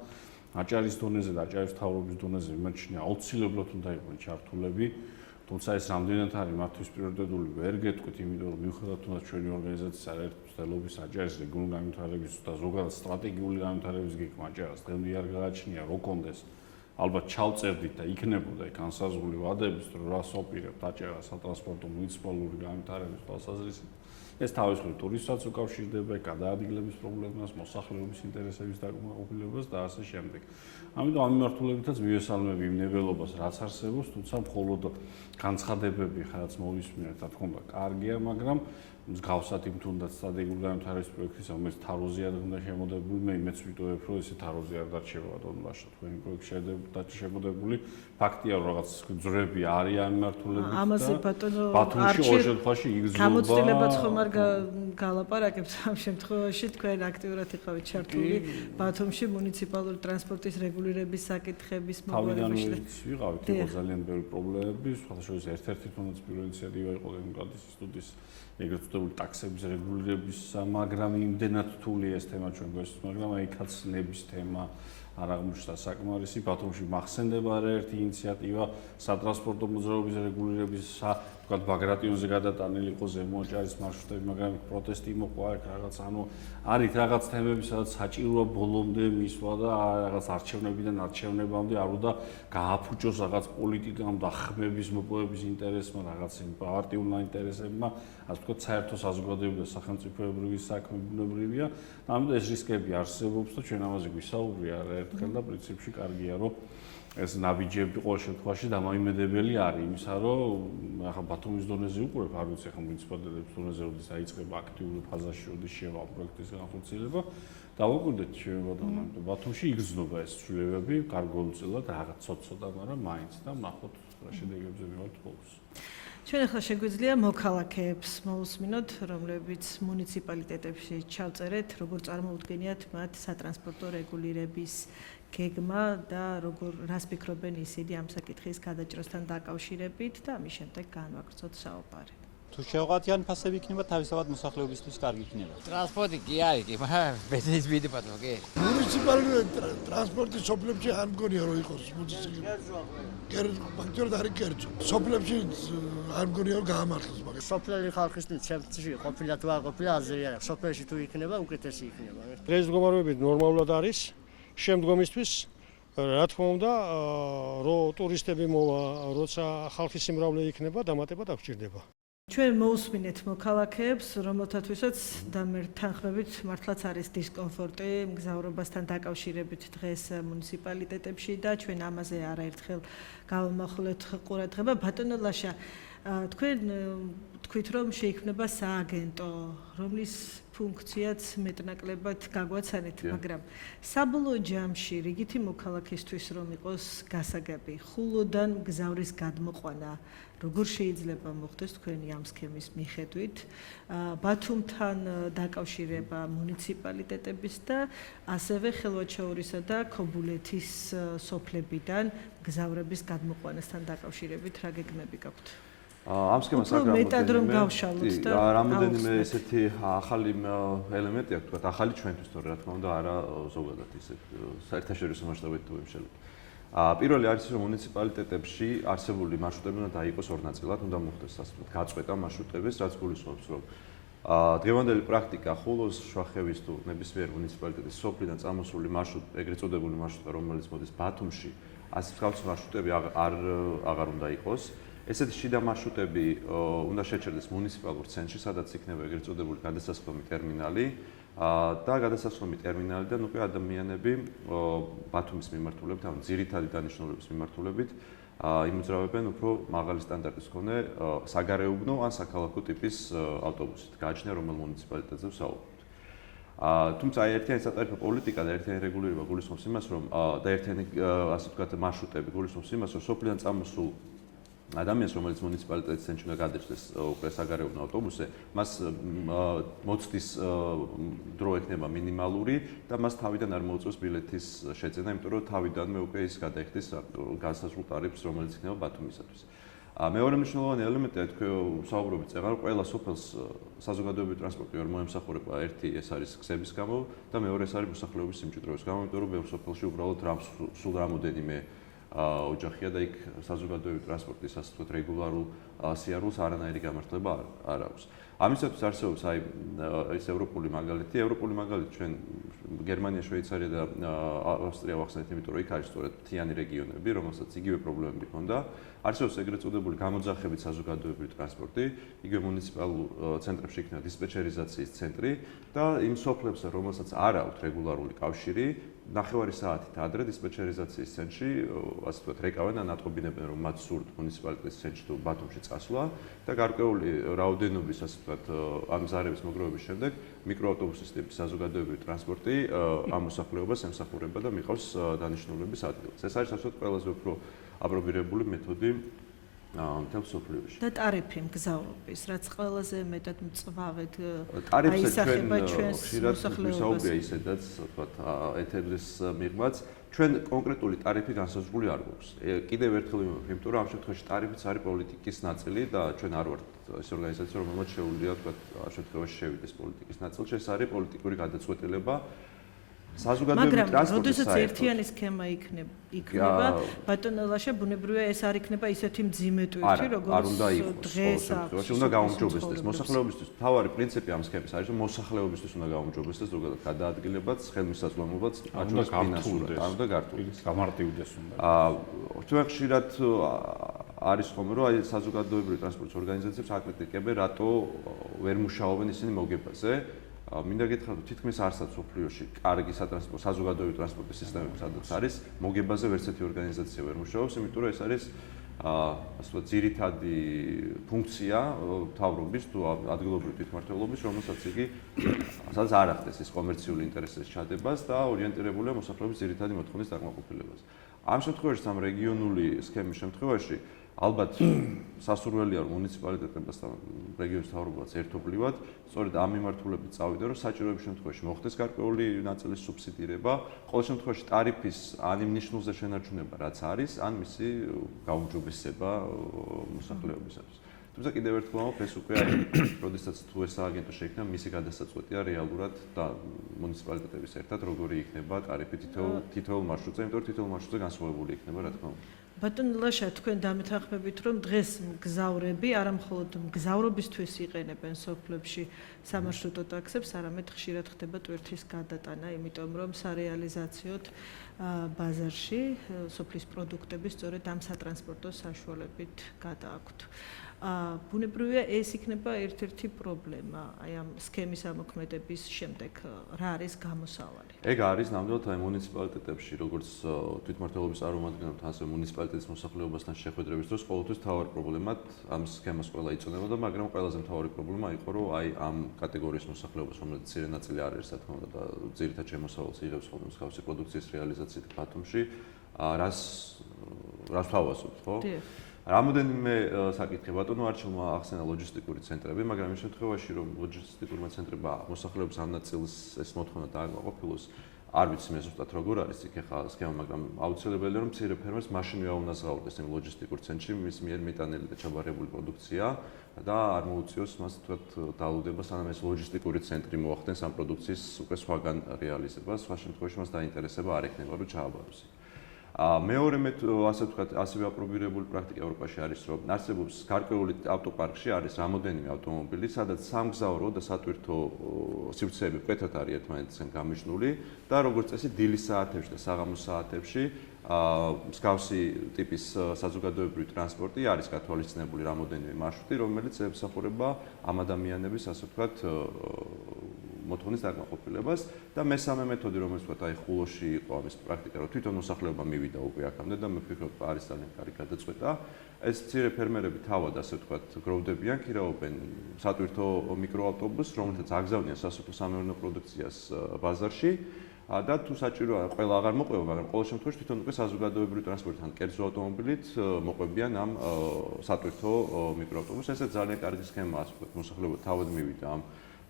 აჭარის დონეზე და აჭარის მთავრობის დონეზე მიმაჩნია აუცილებლად უნდა იყვნენ ჩართულები, თუმცა ეს რამდენად არის მათთვის პრიორიტეტული ვერ გეტყვით, იმიტომ რომ მიუხედავად თუნდაც ჩვენი ორგანიზაციის არაერთი მცდელობის აჭარის რეგიონული განვითარების და ზოგადად სტრატეგიული განვითარების გეგმა აჭარას დღემდე არ გააჩნია, რო კონდეს ალბათ ჩავწერდით და იქნებოდა განსაზღვრული ვადების, რომ რას ოპირებთ აჭარას სატრანსპორტო მუნიციპალური განვითარების თვალსაზრისით. ეს თავისუფლად ტურისტსაც უკავშირდება, გადაადგილების პრობლემას, მოსახლეობის ინტერესების დაკმაყოფილებას და ასე შემდეგ. ამიტომ ამ მიმართულებითაც მივესალმები იმ ნებელობას, რაც არსებობს, თუმცა მხოლოდ განცხადებები ხარაც მოვისმინეთ, რა თქმა უნდა, კარგია, მაგრამ მსგავსად იმ თუნდაც სტრატეგიული განვითარების პროექტის, რომელიც თაროზე არ უნდა შემოდებული, მეც ვიტოვებ, რომ ესე თაროზე არ დარჩება დონბასში. თქვენი პროექტი შემოდებული. ფაქტია, რომ რაღაც ძრები არიან მიმართულებით და ამაზე ბატონო ბათუმში ყოველ შემთხვევაში იგრძნობა. გამოცდილებაც ხომ არ გალაპარაკებთ ამ შემთხვევაში, თქვენ აქტიურად იყავით ჩართული ბათუმში მუნიციპალური ტრანსპორტის რეგულირების საკითხების მოგვარებაში. ვიყავით, იყო ძალიან ბევრი პრობლემები, სხვადასხვა ერთ-ერთი თუნდაც პირველი ინიციატივა იყო დემოკრატიის ინსტიტუტის ეგრეთ წოდებული ტაქსების რეგულირებისა, მაგრამ იმდენად რთული ეს თემა ჩვენ გვესწრებს, მაგრამ აიქაც ნების თემა არ აღმოჩნდა საკმარისი. ბათუმში მახსენდება ერთი ინიციატივა სატრანსპორტო მოძრაობის რეგულირების, თქვათ ბაგრატიონზე გადატანილი იყო ზემო აჭარის მარშრუტები, მაგრამ პროტესტი მოყვა აქ რაღაც, ანუ არის რაღაც თემები, სადაც საჭიროა ბოლომდე მისვლა და რაღაც არჩევნებიდან არჩევნებამდე არ უნდა გააფუჭოს რაღაც პოლიტიკამ და ხმების მოპოვების ინტერესმა, რაღაც პარტიულმა ინტერესებმა, ასე ვთქვათ, საერთო საზოგადოებრივი და სახელმწიფოებრივი საქმე ბუნებრივია. ამიტომ ეს რისკები არსებობს და ჩვენ ამაზე გვისაუბრია ერთხელ და პრინციპში კარგია, რომ ეს ნაბიჯები ყოველ შემთხვევაში დამოიმედებელი არის იმისა, რომ ახლა ბათუმის დონეზე უყურებ, არ ვიცი ახლა მუნიციპალიტეტების დონეზე როდის აიწყება აქტიური ფაზაში, როდის შევა პროექტის განხორციელება, დავაკვირდეთ ჩვენ ბათუმში იგრძნობა ეს ცვლილებები, გარკვეულწილად რაღაც ცოტ-ცოტა, მაგრამ მაინც და ნახოთ რა შედეგებზე მივართ ხოლმე. ჩვენ ახლა შეგვიძლია მოქალაქეებს მოусმინოთ, რომლებიც მუნიციპალიტეტებში ჩავწერეთ, როგორ წარმოუდგენიათ მათ სატრანსპორტო რეგულირების გეგმა და რას ფიქრობენ ისინი ამ საკითხის გადაჭრასთან დაკავშირებით და ამის შემდეგ განვაგრძოთ საუბარი. თუ შევღათიან ფასები იქნება, თავისთავად მოსახლეობისთვის კარგი იქნება. ტრანსპორტი კი არის, კი, მაგრამ ბენზინის მიდიბადო, კი. მუნიციპალური ტრანსპორტის სოფლებში არ მგონია რომ იყოს მუნიციპალიტეტი. ფაქტობრივად არის კერძო. სოფლებში არ მგონია რომ გაამართლოს მაგას. სოფლელი ხალხისთვის ცენტრში ყოფილა თუ არ ყოფილა აზრი არ აქვს. სოფლებში თუ იქნება, უკეთესი იქნება. დღეს მდგომარეობით ნორმალურად არის. შემდგომისთვის რა თქმა უნდა, რომ ტურისტები მოვა, როცა ხალხის სიმრავლე იქნება, დამატება დაგჭირდება. ჩვენ მოусმინეთ მოქალაქეებს, რომელთათვისაც თანხმებით მართლაც არის დისკომფორტი მგზავრობასთან დაკავშირებით დღეს მუნიციპალიტეტებში და ჩვენ ამაზე არაერთხელ გავამახვილეთ ყურადღება. ბატონო ლაშა, თქვენ თქვით, რომ შეიქმნება სააგენტო, რომლის ფუნქციაც მეტნაკლებად გაგვაცანეთ, მაგრამ საბოლოო ჯამში რიგითი მოქალაქისთვის რომ იყოს გასაგები, ხულოდან მგზავრის გადმოყვანა როგორ შეიძლება მოხდეს თქვენი ამ სქემის მიხედვით, ბათუმთან დაკავშირება მუნიციპალიტეტების და ასევე ხელვაჩაურისა და ქობულეთის სოფლებიდან მგზავრების გადმოყვანასთან დაკავშირებით რა გეგმები გაქვთ? ამ სქემას რამოდენიმე ესეთი ახალი ელემენტი აქვს, თქვათ, ახალი ჩვენთვის, თორე რა თქმა უნდა, არა ზოგადად ისეთ საერთაშორისო მასშტაბით თუ იმშელებით. პირველი არის რომ მუნიციპალიტეტებში არსებული მარშრუტები უნდა დაიყოს ორ ნაწილად, უნდა მოხდეს ასე ვთქვათ, გაწყვეტა მარშრუტების, რაც გულისხმობს, რომ დღევანდელი პრაქტიკა ხულოს, შუახევის თუ ნებისმიერ მუნიციპალიტეტის სოფლიდან წამოსული მარშრუტი, ეგრეთ წოდებული მარშრუტი, რომელიც მოდის ბათუმში, ასე მსგავსი მარშრუტები აღარ უნდა იყოს. ესეთი შიდა მარშრუტები უნდა შეჩერდეს მუნიციპალურ ცენტრში, სადაც იქნება ეგრეთ წოდებული გადასასვლელი ტერმინალი და გადასასვლელი ტერმინალიდან უკვე ადამიანები ბათუმის მიმართულებით, ანუ ძირითადი დანიშნულების მიმართულებით იმოძრავებენ უფრო მაღალი სტანდარტის მქონე საგარეუბნო ან საქალაქო ტიპის ავტობუსით. გააჩნია რომელ მუნიციპალიტეტზე ვსაუბრობთ. თუმცა ერთიანი სატარიფო პოლიტიკა და ერთიანი რეგულირება გულისხმობს იმას, რომ და ერთიანი ასე ვთქვათ მარშრუტები გულისხმობს იმას, რომ სოფლიდან წამოსულ ადამიანს, რომელიც მუნიციპალიტეტის ცენტრში უნდა გადაჭდეს უკვე საგარეუბნო ავტობუსზე, მას მოცდის დრო ექნება მინიმალური და მას თავიდან არ მოუწევს ბილეთის შეძენა, იმიტომ რომ თავიდანვე უკვე ის გადაიხდის განსაზღვრულ ტარიფს, რომელიც იქნება ბათუმისათვის. მეორე მნიშვნელოვანი ელემენტია, თქვენ საუბრობთ წეგარ, ყველა სოფელს საზოგადოებრივი ტრანსპორტი არ მოემსახურება, ერთი ეს არის გზების გამო და მეორე ეს არის მოსახლეობის სიმჭიდროვის გამო, იმიტომ რომ ბევრ სოფელში უბრალოდ სულ რამოდენიმე ოჯახია და იქ საზოგადოებრივი ტრანსპორტის ასე ვთქვათ რეგულარულ სიარულს არანაირი გამართლება არ აქვს. ამისათვის არსებობს ეს ევროპული მაგალითი. ევროპული მაგალითი ჩვენ გერმანია, შვეიცარია და ავსტრია ვახსენეთ, იმიტომ რომ იქ არის სწორედ მთიანი რეგიონები, რომელსაც იგივე პრობლემები ჰქონდა. არსებობს ეგრეთ წოდებული გამოძახებით საზოგადოებრივი ტრანსპორტი, იგივე მუნიციპალურ ცენტრებში იქნება დისპეჩერიზაციის ცენტრი და იმ სოფლებზე, რომელსაც არ აქვთ რეგულარული კავშირი, ნახევარი საათით ადრე დისპეჩერიზაციის ცენტრში, ასე ვთქვათ, რეკავენ ან ატყობინებენ, რომ მათ სურთ მუნიციპალიტეტის ცენტრში თუ ბათუმში წასვლა და გარკვეული რაოდენობის, ასე ვთქვათ, ამ ზარების მოგროვების შემდეგ მიკროავტობუსის ტიპის საზოგადოებრივი ტრანსპორტი ამ მოსახლეობას ემსახურება და მიყავს დანიშნულების ადგილს. ეს არის, ასე ვთქვათ, ყველაზე უფრო აპრობირებული მეთოდი მთელ მსოფლიოში. და ტარიფი მგზავრობის, რაც ყველაზე მეტად მწვავედ აისახება ჩვენს მოსახლეობას. ისედაც, ვთქვათ, ეთერების მიღმაც, ჩვენ კონკრეტული ტარიფი განსაზღვრული არ გვაქვს. კიდევ ერთხელ ვიმეორებ, იმიტომ რომ ამ შემთხვევაში ტარიფიც არის პოლიტიკის ნაწილი და ჩვენ არ ვართ ეს ორგანიზაცია, რომელმაც შეუძლია, ვთქვათ, ამ შემთხვევაში შევიდეს პოლიტიკის ნაწილში, ეს არის პოლიტიკური გადაწყვეტილება. საზოგადოებრივი ტრანსპორტი როდესაც ერთიანი სქემა იქნება, ბატონო ლაშა, ბუნებრივია ეს არ იქნება ისეთი მძიმე ტვირთი, როგორც დღეს აქვს. უნდა გაუმჯობესდეს მოსახლეობისთვის. თავარი პრინციპი ამ სქემის არის, რომ მოსახლეობისთვის უნდა გაუმჯობესდეს ზოგადად გადაადგილებაც, ხელმისაწვდომობაც, აჯობს ფინანსურად, არ უნდა გართულდეს. გამარტივდეს უნდა. ჩვენ ხშირად არის ხოლმე, რომ აი საზოგადოებრივი ტრანსპორტის ორგანიზაციებს აკრიტიკებენ, რატო ვერ მუშაობენ ისინი მოგებაზე. მინდა გითხრათ, რომ თითქმის არცად მსოფლიოში კარგი საზოგადოებრივი ტრანსპორტის სისტემები სადაც არის, მოგებაზე ვერც ერთი ორგანიზაცია ვერ მუშაობს, იმიტომ რომ ეს არის ასე ვთქვათ, ძირითადი ფუნქცია მთავრობის თუ ადგილობრივი თვითმმართველობის, რომელსაც იგი სადაც არ ახდენს ის კომერციული ინტერესების ჩადებას და ორიენტირებულია მოსახლეობის ძირითადი მოთხოვნის დაკმაყოფილებას. ამ შემთხვევაში, ამ რეგიონული სქემის შემთხვევაში ალბათ სასურველია, რომ მუნიციპალიტეტებთან და რეგიონის მთავრობაც ერთობლივად სწორედ ამ მიმართულებით წავიდა, რომ საჭიროების შემთხვევაში მოხდეს გარკვეული ნაწილის სუბსიდირება, ყოველ შემთხვევაში ტარიფის ან იმ ნიშნულზე შენარჩუნება, რაც არის, ან მისი გაუმჯობესება მოსახლეობისათვის. თუმცა კიდევ ერთხელ ვამბობ, ეს უკვე არის, როდესაც თუ ეს სააგენტო შეიქმნა, მისი გადასაწყვეტია რეალურად და მუნიციპალიტეტების ერთად როგორი იქნება ტარიფი თითოეულ მარშრუტზე, იმიტომ რომ თითოეულ მარშრუტზე განსხვავებული იქნება, რა თქმა უნდა. ბატონო ლაშა, თქვენ დამეთანხმებით, რომ დღეს მგზავრები არა მხოლოდ მგზავრობისთვის იყენებენ სოფლებში სამარშრუტო ტაქსებს, არამედ ხშირად ხდება ტვირთის გადატანა, იმიტომ რომ სარეალიზაციოდ ბაზარში სოფლის პროდუქტები სწორედ ამ სატრანსპორტო საშუალებით გადააქვთ. ბუნებრივია ეს იქნება ერთ-ერთი პრობლემა, აი ამ სქემის ამოქმედების შემდეგ რა არის გამოსავალი? ეგ არის ნამდვილად აი მუნიციპალიტეტებში, როგორც თვითმმართველობის წარმომადგენლებთან, ასევე მუნიციპალიტეტის მოსახლეობასთან შეხვედრების დროს ყოველთვის მთავარი პრობლემად ამ სქემას ყველა იწონებოდა, მაგრამ ყველაზე მთავარი პრობლემა იყო, რომ აი ამ კატეგორიის მოსახლეობას, რომელიც მცირე ნაწილი არ არის, რა თქმა უნდა, და ძირითად შემოსავალს იღებს ხოლმე მსგავსი პროდუქციის რეალიზაციით ბათუმში, რას ვთავაზობთ, ხო? რამოდენიმე საკითხი ბატონო არჩილმა ახსენა ლოჯისტიკური ცენტრები, მაგრამ იმ შემთხვევაში რომ ლოჯისტიკურმა ცენტრებმა მოსახლეობის ამ ნაწილს ეს მოთხოვნა დააკმაყოფილოს, არ ვიცი მე ზუსტად როგორ არის იქ ახლა სქემა, მაგრამ აუცილებელია რომ მცირე ფერმერს მაშინვე აუნაზღაურდეს იმ ლოჯისტიკურ ცენტრში მის მიერ მიტანილი და ჩაბარებული პროდუქცია და არ მოუწიოს მას თქვათ დალუდება, სანამ ეს ლოჯისტიკური ცენტრი მოახდენს ამ პროდუქციის უკვე სხვაგან რეალიზებას, სხვა შემთხვევაში მას დაინტერესება არ ექნება რომ ჩააბაროს. მეორე ასე ვთქვათ, ასევე აპრობირებული პრაქტიკა ევროპაში არის, რომ არსებობს გარკვეული ავტოპარკში არის რამოდენიმე ავტომობილი, სადაც სამგზავრო და სატვირთო სივრცეები მკვეთრად არის ერთმანეთისგან გამიჯნული და როგორც წესი დილის საათებში და საღამოს საათებში მსგავსი ტიპის საზოგადოებრივი ტრანსპორტი არის გათვალისწინებული რამოდენიმე მარშრუტი, რომელიც ემსახურება ამ ადამიანების, ასე ვთქვათ, მოთხოვნის დაკმაყოფილებას და მესამე მეთოდი, რომელიც ვთქვათ, აი ხულოში იყო ამის პრაქტიკა, რომ თვითონ მოსახლეობა მივიდა უკვე აქამდე და მე ვფიქრობ, არის ძალიან კარგი გადაწყვეტა. ეს მცირე ფერმერები თავად, ასე ვთქვათ, გროვდებიან, ქირაობენ სატვირთო მიკროავტობუსს, რომელთაც აგზავნიან სასოფლო-სამეურნეო პროდუქციას ბაზარში და თუ საჭიროა, ყველა აღარ მოყვება, მაგრამ ყოველ შემთხვევაში თვითონ უკვე საზოგადოებრივი ტრანსპორტით ან კერძო ავტომობილით მოყვებიან ამ სატვირთო მიკროავტობუსს. ესეც ძალიან კარგი სქემაა, ასე ვთქვათ, მოსახლეობა თავად მივიდა ამ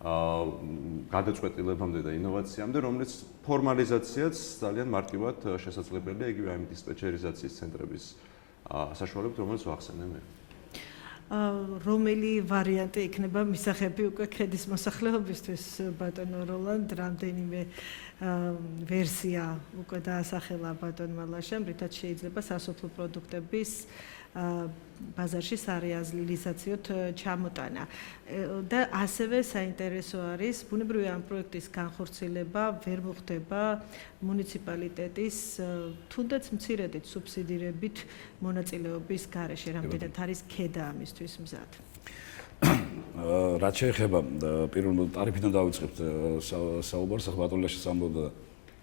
გადაწყვეტილებამდე და ინოვაციამდე, რომელიც ფორმალიზაციაც ძალიან მარტივად შესაძლებელია იგივე ამ დისპეჩერიზაციის ცენტრების საშუალებით, რომელიც ვახსენე მე. რომელი ვარიანტი იქნება მისაღები უკვე ქედის მოსახლეობისთვის, ბატონო როლანდ, რამდენიმე ვერსია უკვე დაასახელა ბატონმა ლაშამ, რითაც შეიძლება სასოფლო პროდუქტების ბაზარში სარეალიზაციოდ ჩამოტანა. და ასევე საინტერესო არის, ბუნებრივია ამ პროექტის განხორციელება ვერ მოხდება მუნიციპალიტეტის თუნდაც მცირედით სუბსიდირებით მონაწილეობის გარეშე, რამდენად არის ქედა ამისთვის მზად. რაც შეეხება პირველ ტარიფიდან დავიწყებთ საუბარს, ახლა ბატონო ლაშა სამბობდა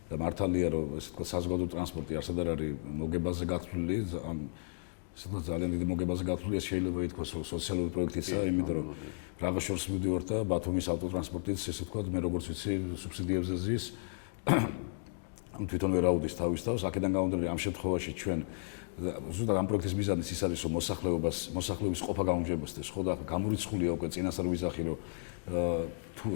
და მართალია რომ ესე თქვა საზოგადო ტრანსპორტი არც არ არის მოგებაზე გათვლილი, ან ესე თქვა ძალიან დიდი მოგებაზე გათვლილია, შეიძლება ითქვას რომ სოციალური პროექტიცაა, იმიტომ რომ რაღაც შორს მივდივარ და ბათუმის ავტოტრანსპორტიც ესე თქვა მე როგორც ვიცი სუბსიდიებზე ზის თვითონ ვერ აუდის თავის თავს, აქედან გამომდინარე ამ შემთხვევაში ჩვენ ზუსტად ამ პროექტის მიზანიც ის არის რომ მოსახლეობის ყოფა გაუმჯობესდეს, ხო და გამორიცხულია უკვე წინასწარ ვიზახი რომ თუ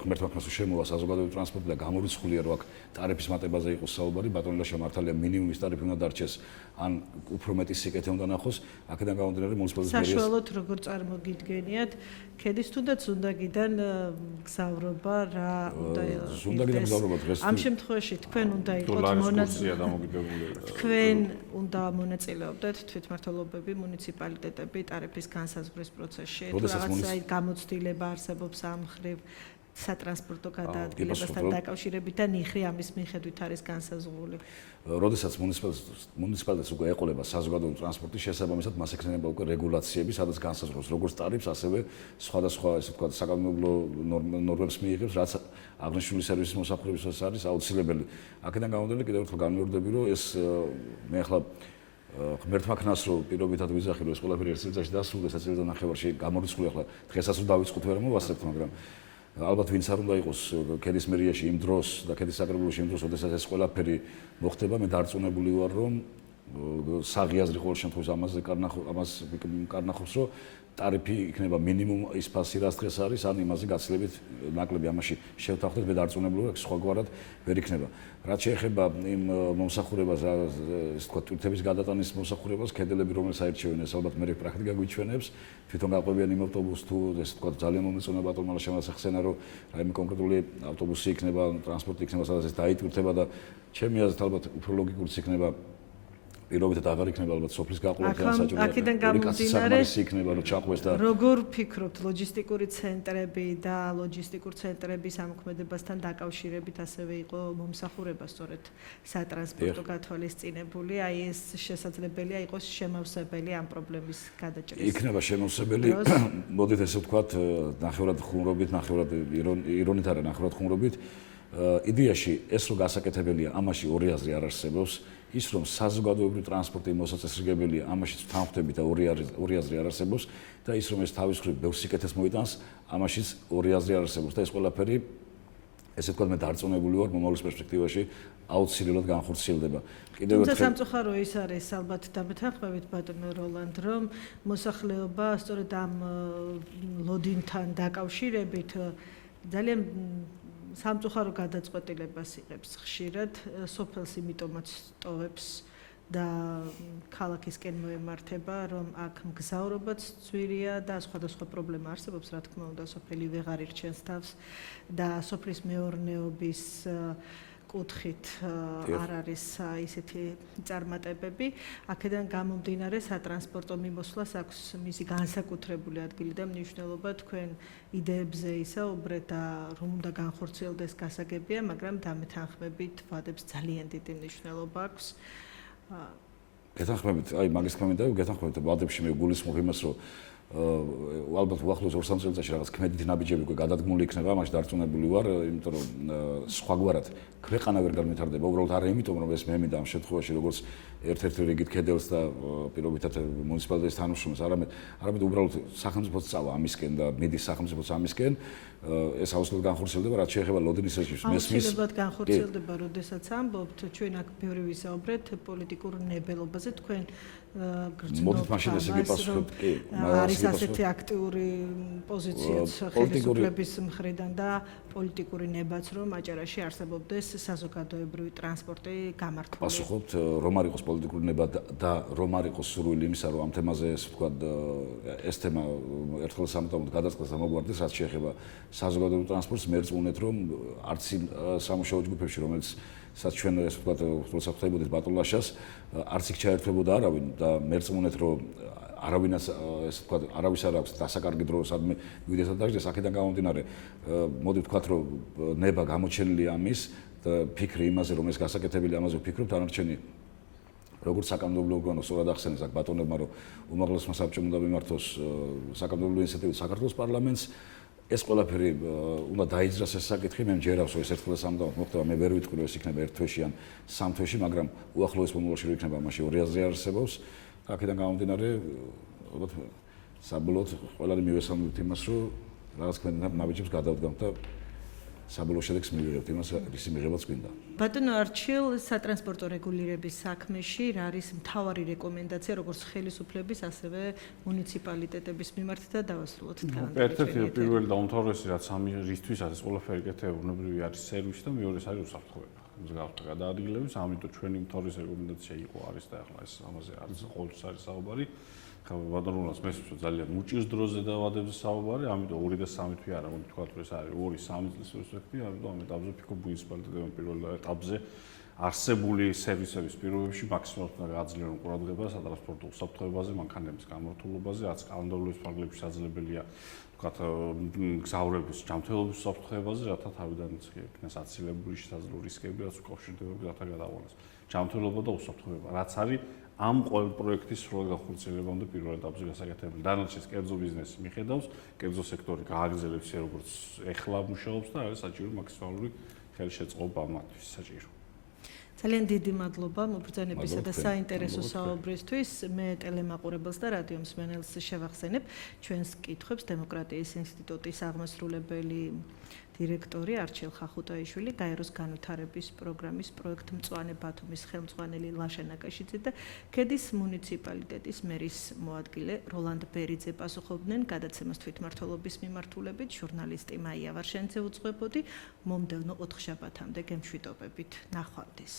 ღმერთმა ქნას შემოვა საზოგადოებრივი ტრანსპორტი და გამორიცხულია რომ აქ ტარიფის მატებაზე იყოს საუბარი, ბატონილაშა მართალია მინიმუმის ტარიფი უნდა დარჩეს, ან უფრო მეტი სიკეთე უნდა ნახოს, აქედან გამომდინარე მუნიციპალიტეტის მერიას საშუალოდ როგორ წარმოგიდგენიათ ქედის თუნდაც ზუნდაგიდან გზავრობა რა უნდა ზუნდაგიდან გზავრობა დღეს ამ შემთხვევაში თქვენ უნდა იყოთ თქვენ უნდა მონაწილეობდეთ თვითმმართველობები მუნიციპალიტეტები ტარიფის განსაზღვრის პროცესში თუ რაღაცა გამოცდილება არსებობს ამ მხრივ სატრანსპორტო გადაადგილებასთან დაკავშირებით და ნიხრი ამის მიხედვით არის განსაზღვრული. როდესაც მუნიციპალიტეტს უკვე ეყოლება საზოგადოებრივი ტრანსპორტი, შესაბამისად მას ექნება უკვე რეგულაციები, სადაც განსაზღვრავს როგორც ტარიფს, ასევე სხვადასხვა ესე ვთქვათ საკანონმდებლო ნორმებს მიიღებს, რაც აღნიშნული სერვისის მოსახურებისთვის არის აუცილებელი. აქედან გამომდინარე კიდევ ერთხელ განმეორდები, რომ ეს მე ახლა ღმერთმა ქნას რომ პირობითად ვიზახი რომ ეს ყველაფერი ერთ წელიწადში დასრულდეს, ერთ წელიწადთან ნახევარში გამორიცხული ახლა დღესაც რომ დავიწყოთ ვერ მოვასწრებთ, მაგრამ ალბათ ვინც არ უნდა იყოს ქედის მერიაში იმ დროს და ქედის საკრებულოში იმ დროს, როდესაც ეს ყველაფერი მოხდება, მე დარწმუნებული ვარ, რომ საღიაზრი ყოველ შემთხვევაში ამას კარნახობს, რომ ტარიფი იქნება მინიმუმ ის ფასი, რაც დღეს არის, ან იმაზე გაცილებით ნაკლები ამაში შევთანხმდეთ, მე დარწმუნებული ვარ, სხვაგვარად ვერ იქნება. რაც შეეხება იმ მომსახურებას, ესე ვთქვათ, ტვირთების გადატანის მომსახურებას, კედელები რომელიც აირჩევენ, ეს ალბათ მე პრაქტიკა გვიჩვენებს, თვითონ გაყვებიან იმ ავტობუსს თუ ესე ვთქვათ, ძალიან მომეწონა ბატონმა შემოსახსენა, რომ რაიმე კონკრეტული ავტობუსი იქნება, ტრანსპორტი იქნება, სადაც ეს დაიტვირთება და ჩემი აზრით ალბათ უფრო ლოგიკურიც იქნება პირობითად აღარ იქნება ალბათ სოფლის გაყოლებთან საჭირო. აქედან გამომდინარე იქნება რომ ჩაყვეს და როგორ ფიქრობთ ლოჯისტიკური ცენტრები და ლოჯისტიკურ ცენტრების ამოქმედებასთან დაკავშირებით ასევე იყო მომსახურება სწორედ სატრანსპორტო გათვალისწინებული, აი ეს შესაძლებელია იყოს შემავსებელი ამ პრობლემის გადაჭრის. იქნება შემავსებელი, მოდით ესე ვთქვათ, ნახევრად ხუმრობით, ნახევრად ირონით არა, ნახევრად ხუმრობით. იდეაში ეს რო გასაკეთებელია, ამაში ორი აზრი არ არსებობს. ის რომ საზოგადოებრივი ტრანსპორტი მოსაწესრიგებელია, ამაშიც თანხმდები და ორი აზრი არ არსებობს და ის რომ ეს თავის მხრივ ბევრ სიკეთეს მოიტანს, ამაშიც ორი აზრი არ არსებობს და ეს ყველაფერი ესე ვთქვათ, მე დარწმუნებული ვარ, მომავლის პერსპექტივაში აუცილებლად განხორციელდება. თუმცა სამწუხარო ის არის ალბათ დამეთანხმებით ბატონო როლანდ, რომ მოსახლეობა სწორედ ამ ლოდინთან დაკავშირებით ძალიან სამწუხარო გადაწყვეტილებას იღებს ხშირად, სოფელს იმიტომაც ტოვებს და ქალაქისკენ მოემართება, რომ აქ მგზავრობაც ძვირია და სხვადასხვა პრობლემა არსებობს, რა თქმა უნდა, სოფელი ვეღარ ირჩენს თავს და სოფლის მეურნეობის კუთხით არ არის ისეთი წარმატებები. აქედან გამომდინარე სატრანსპორტო მიმოსვლას აქვს მისი განსაკუთრებული ადგილი და მნიშვნელობა თქვენ იდეებზე ისაუბრეთ და რომ უნდა განხორციელდეს გასაგებია, მაგრამ დამეთანხმებით ვადებს ძალიან დიდი მნიშვნელობა აქვს. გეთანხმებით, აი მაგის კომენტარი, გეთანხმებით ვადებში მე გულისხმობ იმას, რომ ალბათ უახლოეს 2-3 წელიწადში რაღაც ქმედითი ნაბიჯები უკვე გადადგმული იქნება, ამაში დარწმუნებული ვარ, იმიტომ რომ სხვაგვარად ქვეყანა ვერ განვითარდება, უბრალოდ არა იმიტომ რომ ეს მე მინდა ამ შემთხვევაში როგორც ერთ-ერთი რიგით კედელს და პირობითად მუნიციპალიტეტის თანამშრომლებს, არამედ უბრალოდ სახელმწიფოც წავა ამისკენ და მიდის სახელმწიფოც ამისკენ, ეს აუცილებლად განხორციელდება, რაც შეეხება ლოდინის რეჟიმს. აუცილებლად განხორციელდება, როდესაც ამბობთ, ჩვენ აქ ბევრი ვისაუბრეთ პოლიტიკურ ნებელობაზე, თქვენ მოდით მაშინ ესე გიპასუხებ, კი, არის ასეთი აქტიური პოზიციაც ხელისუფლების მხრიდან და პოლიტიკური ნებაც, რომ აჭარაში არსებობდეს საზოგადოებრივი ტრანსპორტი გამართული. პასუხობთ, რომ არ იყოს პოლიტიკური ნება და რომ არ იყოს სურვილი იმისა, რომ ამ თემაზე ესე ვთქვათ, ეს თემა ერთხელ სამუდამოდ გადაწყდეს და მოგვარდეს, რაც შეეხება საზოგადოებრივ ტრანსპორტს, მე რწმუნეთ, რომ არც იმ სამუშაო ჯგუფებში, რომელიც სადაც ჩვენ ესე ვთქვათ, როცა ხვდებოდით ბატონლაშას, არც იქ ჩაერთვებოდა არავინ და მე რწმუნეთ, რომ არავინაც ესე ვთქვათ, არავის არ აქვს დასაკარგი დრო სადმე მივიდეს და დაждდეს, აქედან გამომდინარე, მოდი ვთქვათ, რომ ნება გამოჩენილია ამის და ფიქრი იმაზე, რომ ეს გასაკეთებელი ამაზე ვფიქრობთ, არჩენი როგორც საკანონმდებლო ორგანო სწორად ახსენეს აქ ბატონებმა, რომ უმაღლესმა საბჭომ უნდა მიმართოს საკანონმდებლო ინიციატივით საქართველოს პარლამენტს, ეს ყველაფერი უნდა დაიძრას ეს საკითხი, მე მჯერავს, რომ ეს ერთხელ სამუდამოდ მოხდება, მე ვერ ვიტყვი, რომ ეს იქნება ერთ თვეში ან სამ თვეში, მაგრამ უახლოეს მომავალში რო იქნება, მაშინ 2 აზრი არსებობს. აქედან გამომდინარე, ალბათ საბოლოოდ ყველანი მივესალმებით იმას, რომ რაღაც ქვენდან ნაბიჯებს გადავდგამთ და საბოლოო შედეგს მივიღებთ იმას, ისი მიღებაც გვინდა. ბატონო არჩილ, სატრანსპორტო რეგულირების საქმეში რა არის მთავარი რეკომენდაცია როგორც ხელისუფლების, ასევე მუნიციპალიტეტების მიმართ და დავასრულოთ თან. ერთ-ერთი პირველი და უმთავრესი რაც ამისთვის არის ყველაფერი კეთება ბუნებრივი არის სერვისი და მეორეს არის უსაფრთხოება. მსგავსი გადაადგილების, ამიტომ ჩვენი მთავარი რეკომენდაცია იყო არის და ახლა ეს ამაზე არის ყოველთვის არის საუბარი. ბატონულას მესმის ძალიან უჭირს დროზე და ვადებზე საუბარი, ამიტომ 2 და 3 თვე არა, მოდი თქვა რომ ეს არის 2-3 წლის პროსპექტი, ამიტომ ამ ეტაპზე ფიქრობ მუნიციპალიტეტებმა პირველ ეტაპზე არსებული სერვისების პირობებში მაქსიმალურად უნდა გააძლიერონ ყურადღება სატრანსპორტო უსაფრთხოებაზე, მანქანების გამართულობაზე, რაც კანონმდებლობის ფარგლებში შესაძლებელია, თქვა გზავრების ჯანმრთელობის უსაფრთხოებაზე, რათა თავიდან იქნას აცილებული შესაძლებელი რისკები, რაც უკავშირდება გზათა გადაყვანას. ჯანმრთელობა და უსაფრთხოება, რაც არის ამ ყოველ პროექტის სრულად განხორციელებამდე პირველ ეტაპზე გასაკეთებელი. დანარჩენს კერძო ბიზნესი მიხედავს, კერძო სექტორი გააგრძელებს როგორც ეხლა მუშაობს და არის საჭირო მაქსიმალური ხელშეწყობა ამათთვის საჭირო. ძალიან დიდი მადლობა მობრძანებისა და საინტერესო საუბრისთვის. მე ტელემაყურებელს და რადიო მსმენელს შევახსენებ ჩვენს კითხვებს დემოკრატიის ინსტიტუტის აღმასრულებელი დირექტორი არჩილ ხახუტაიშვილი, გაეროს განვითარების პროგრამის პროექტმწვანე ბათუმის ხელმძღვანელი ლაშა ნაკაშიძე და ქედის მუნიციპალიტეტის მერის მოადგილე როლანდ ბერიძე პასუხობდნენ გადაცემას თვითმმართველობის მიმართულებით. ჟურნალისტი მაია ვარშენიძე უძღვებოდი. მომდევნო 4 შაბათამდე გემშვიდობებით. ნახვამდის.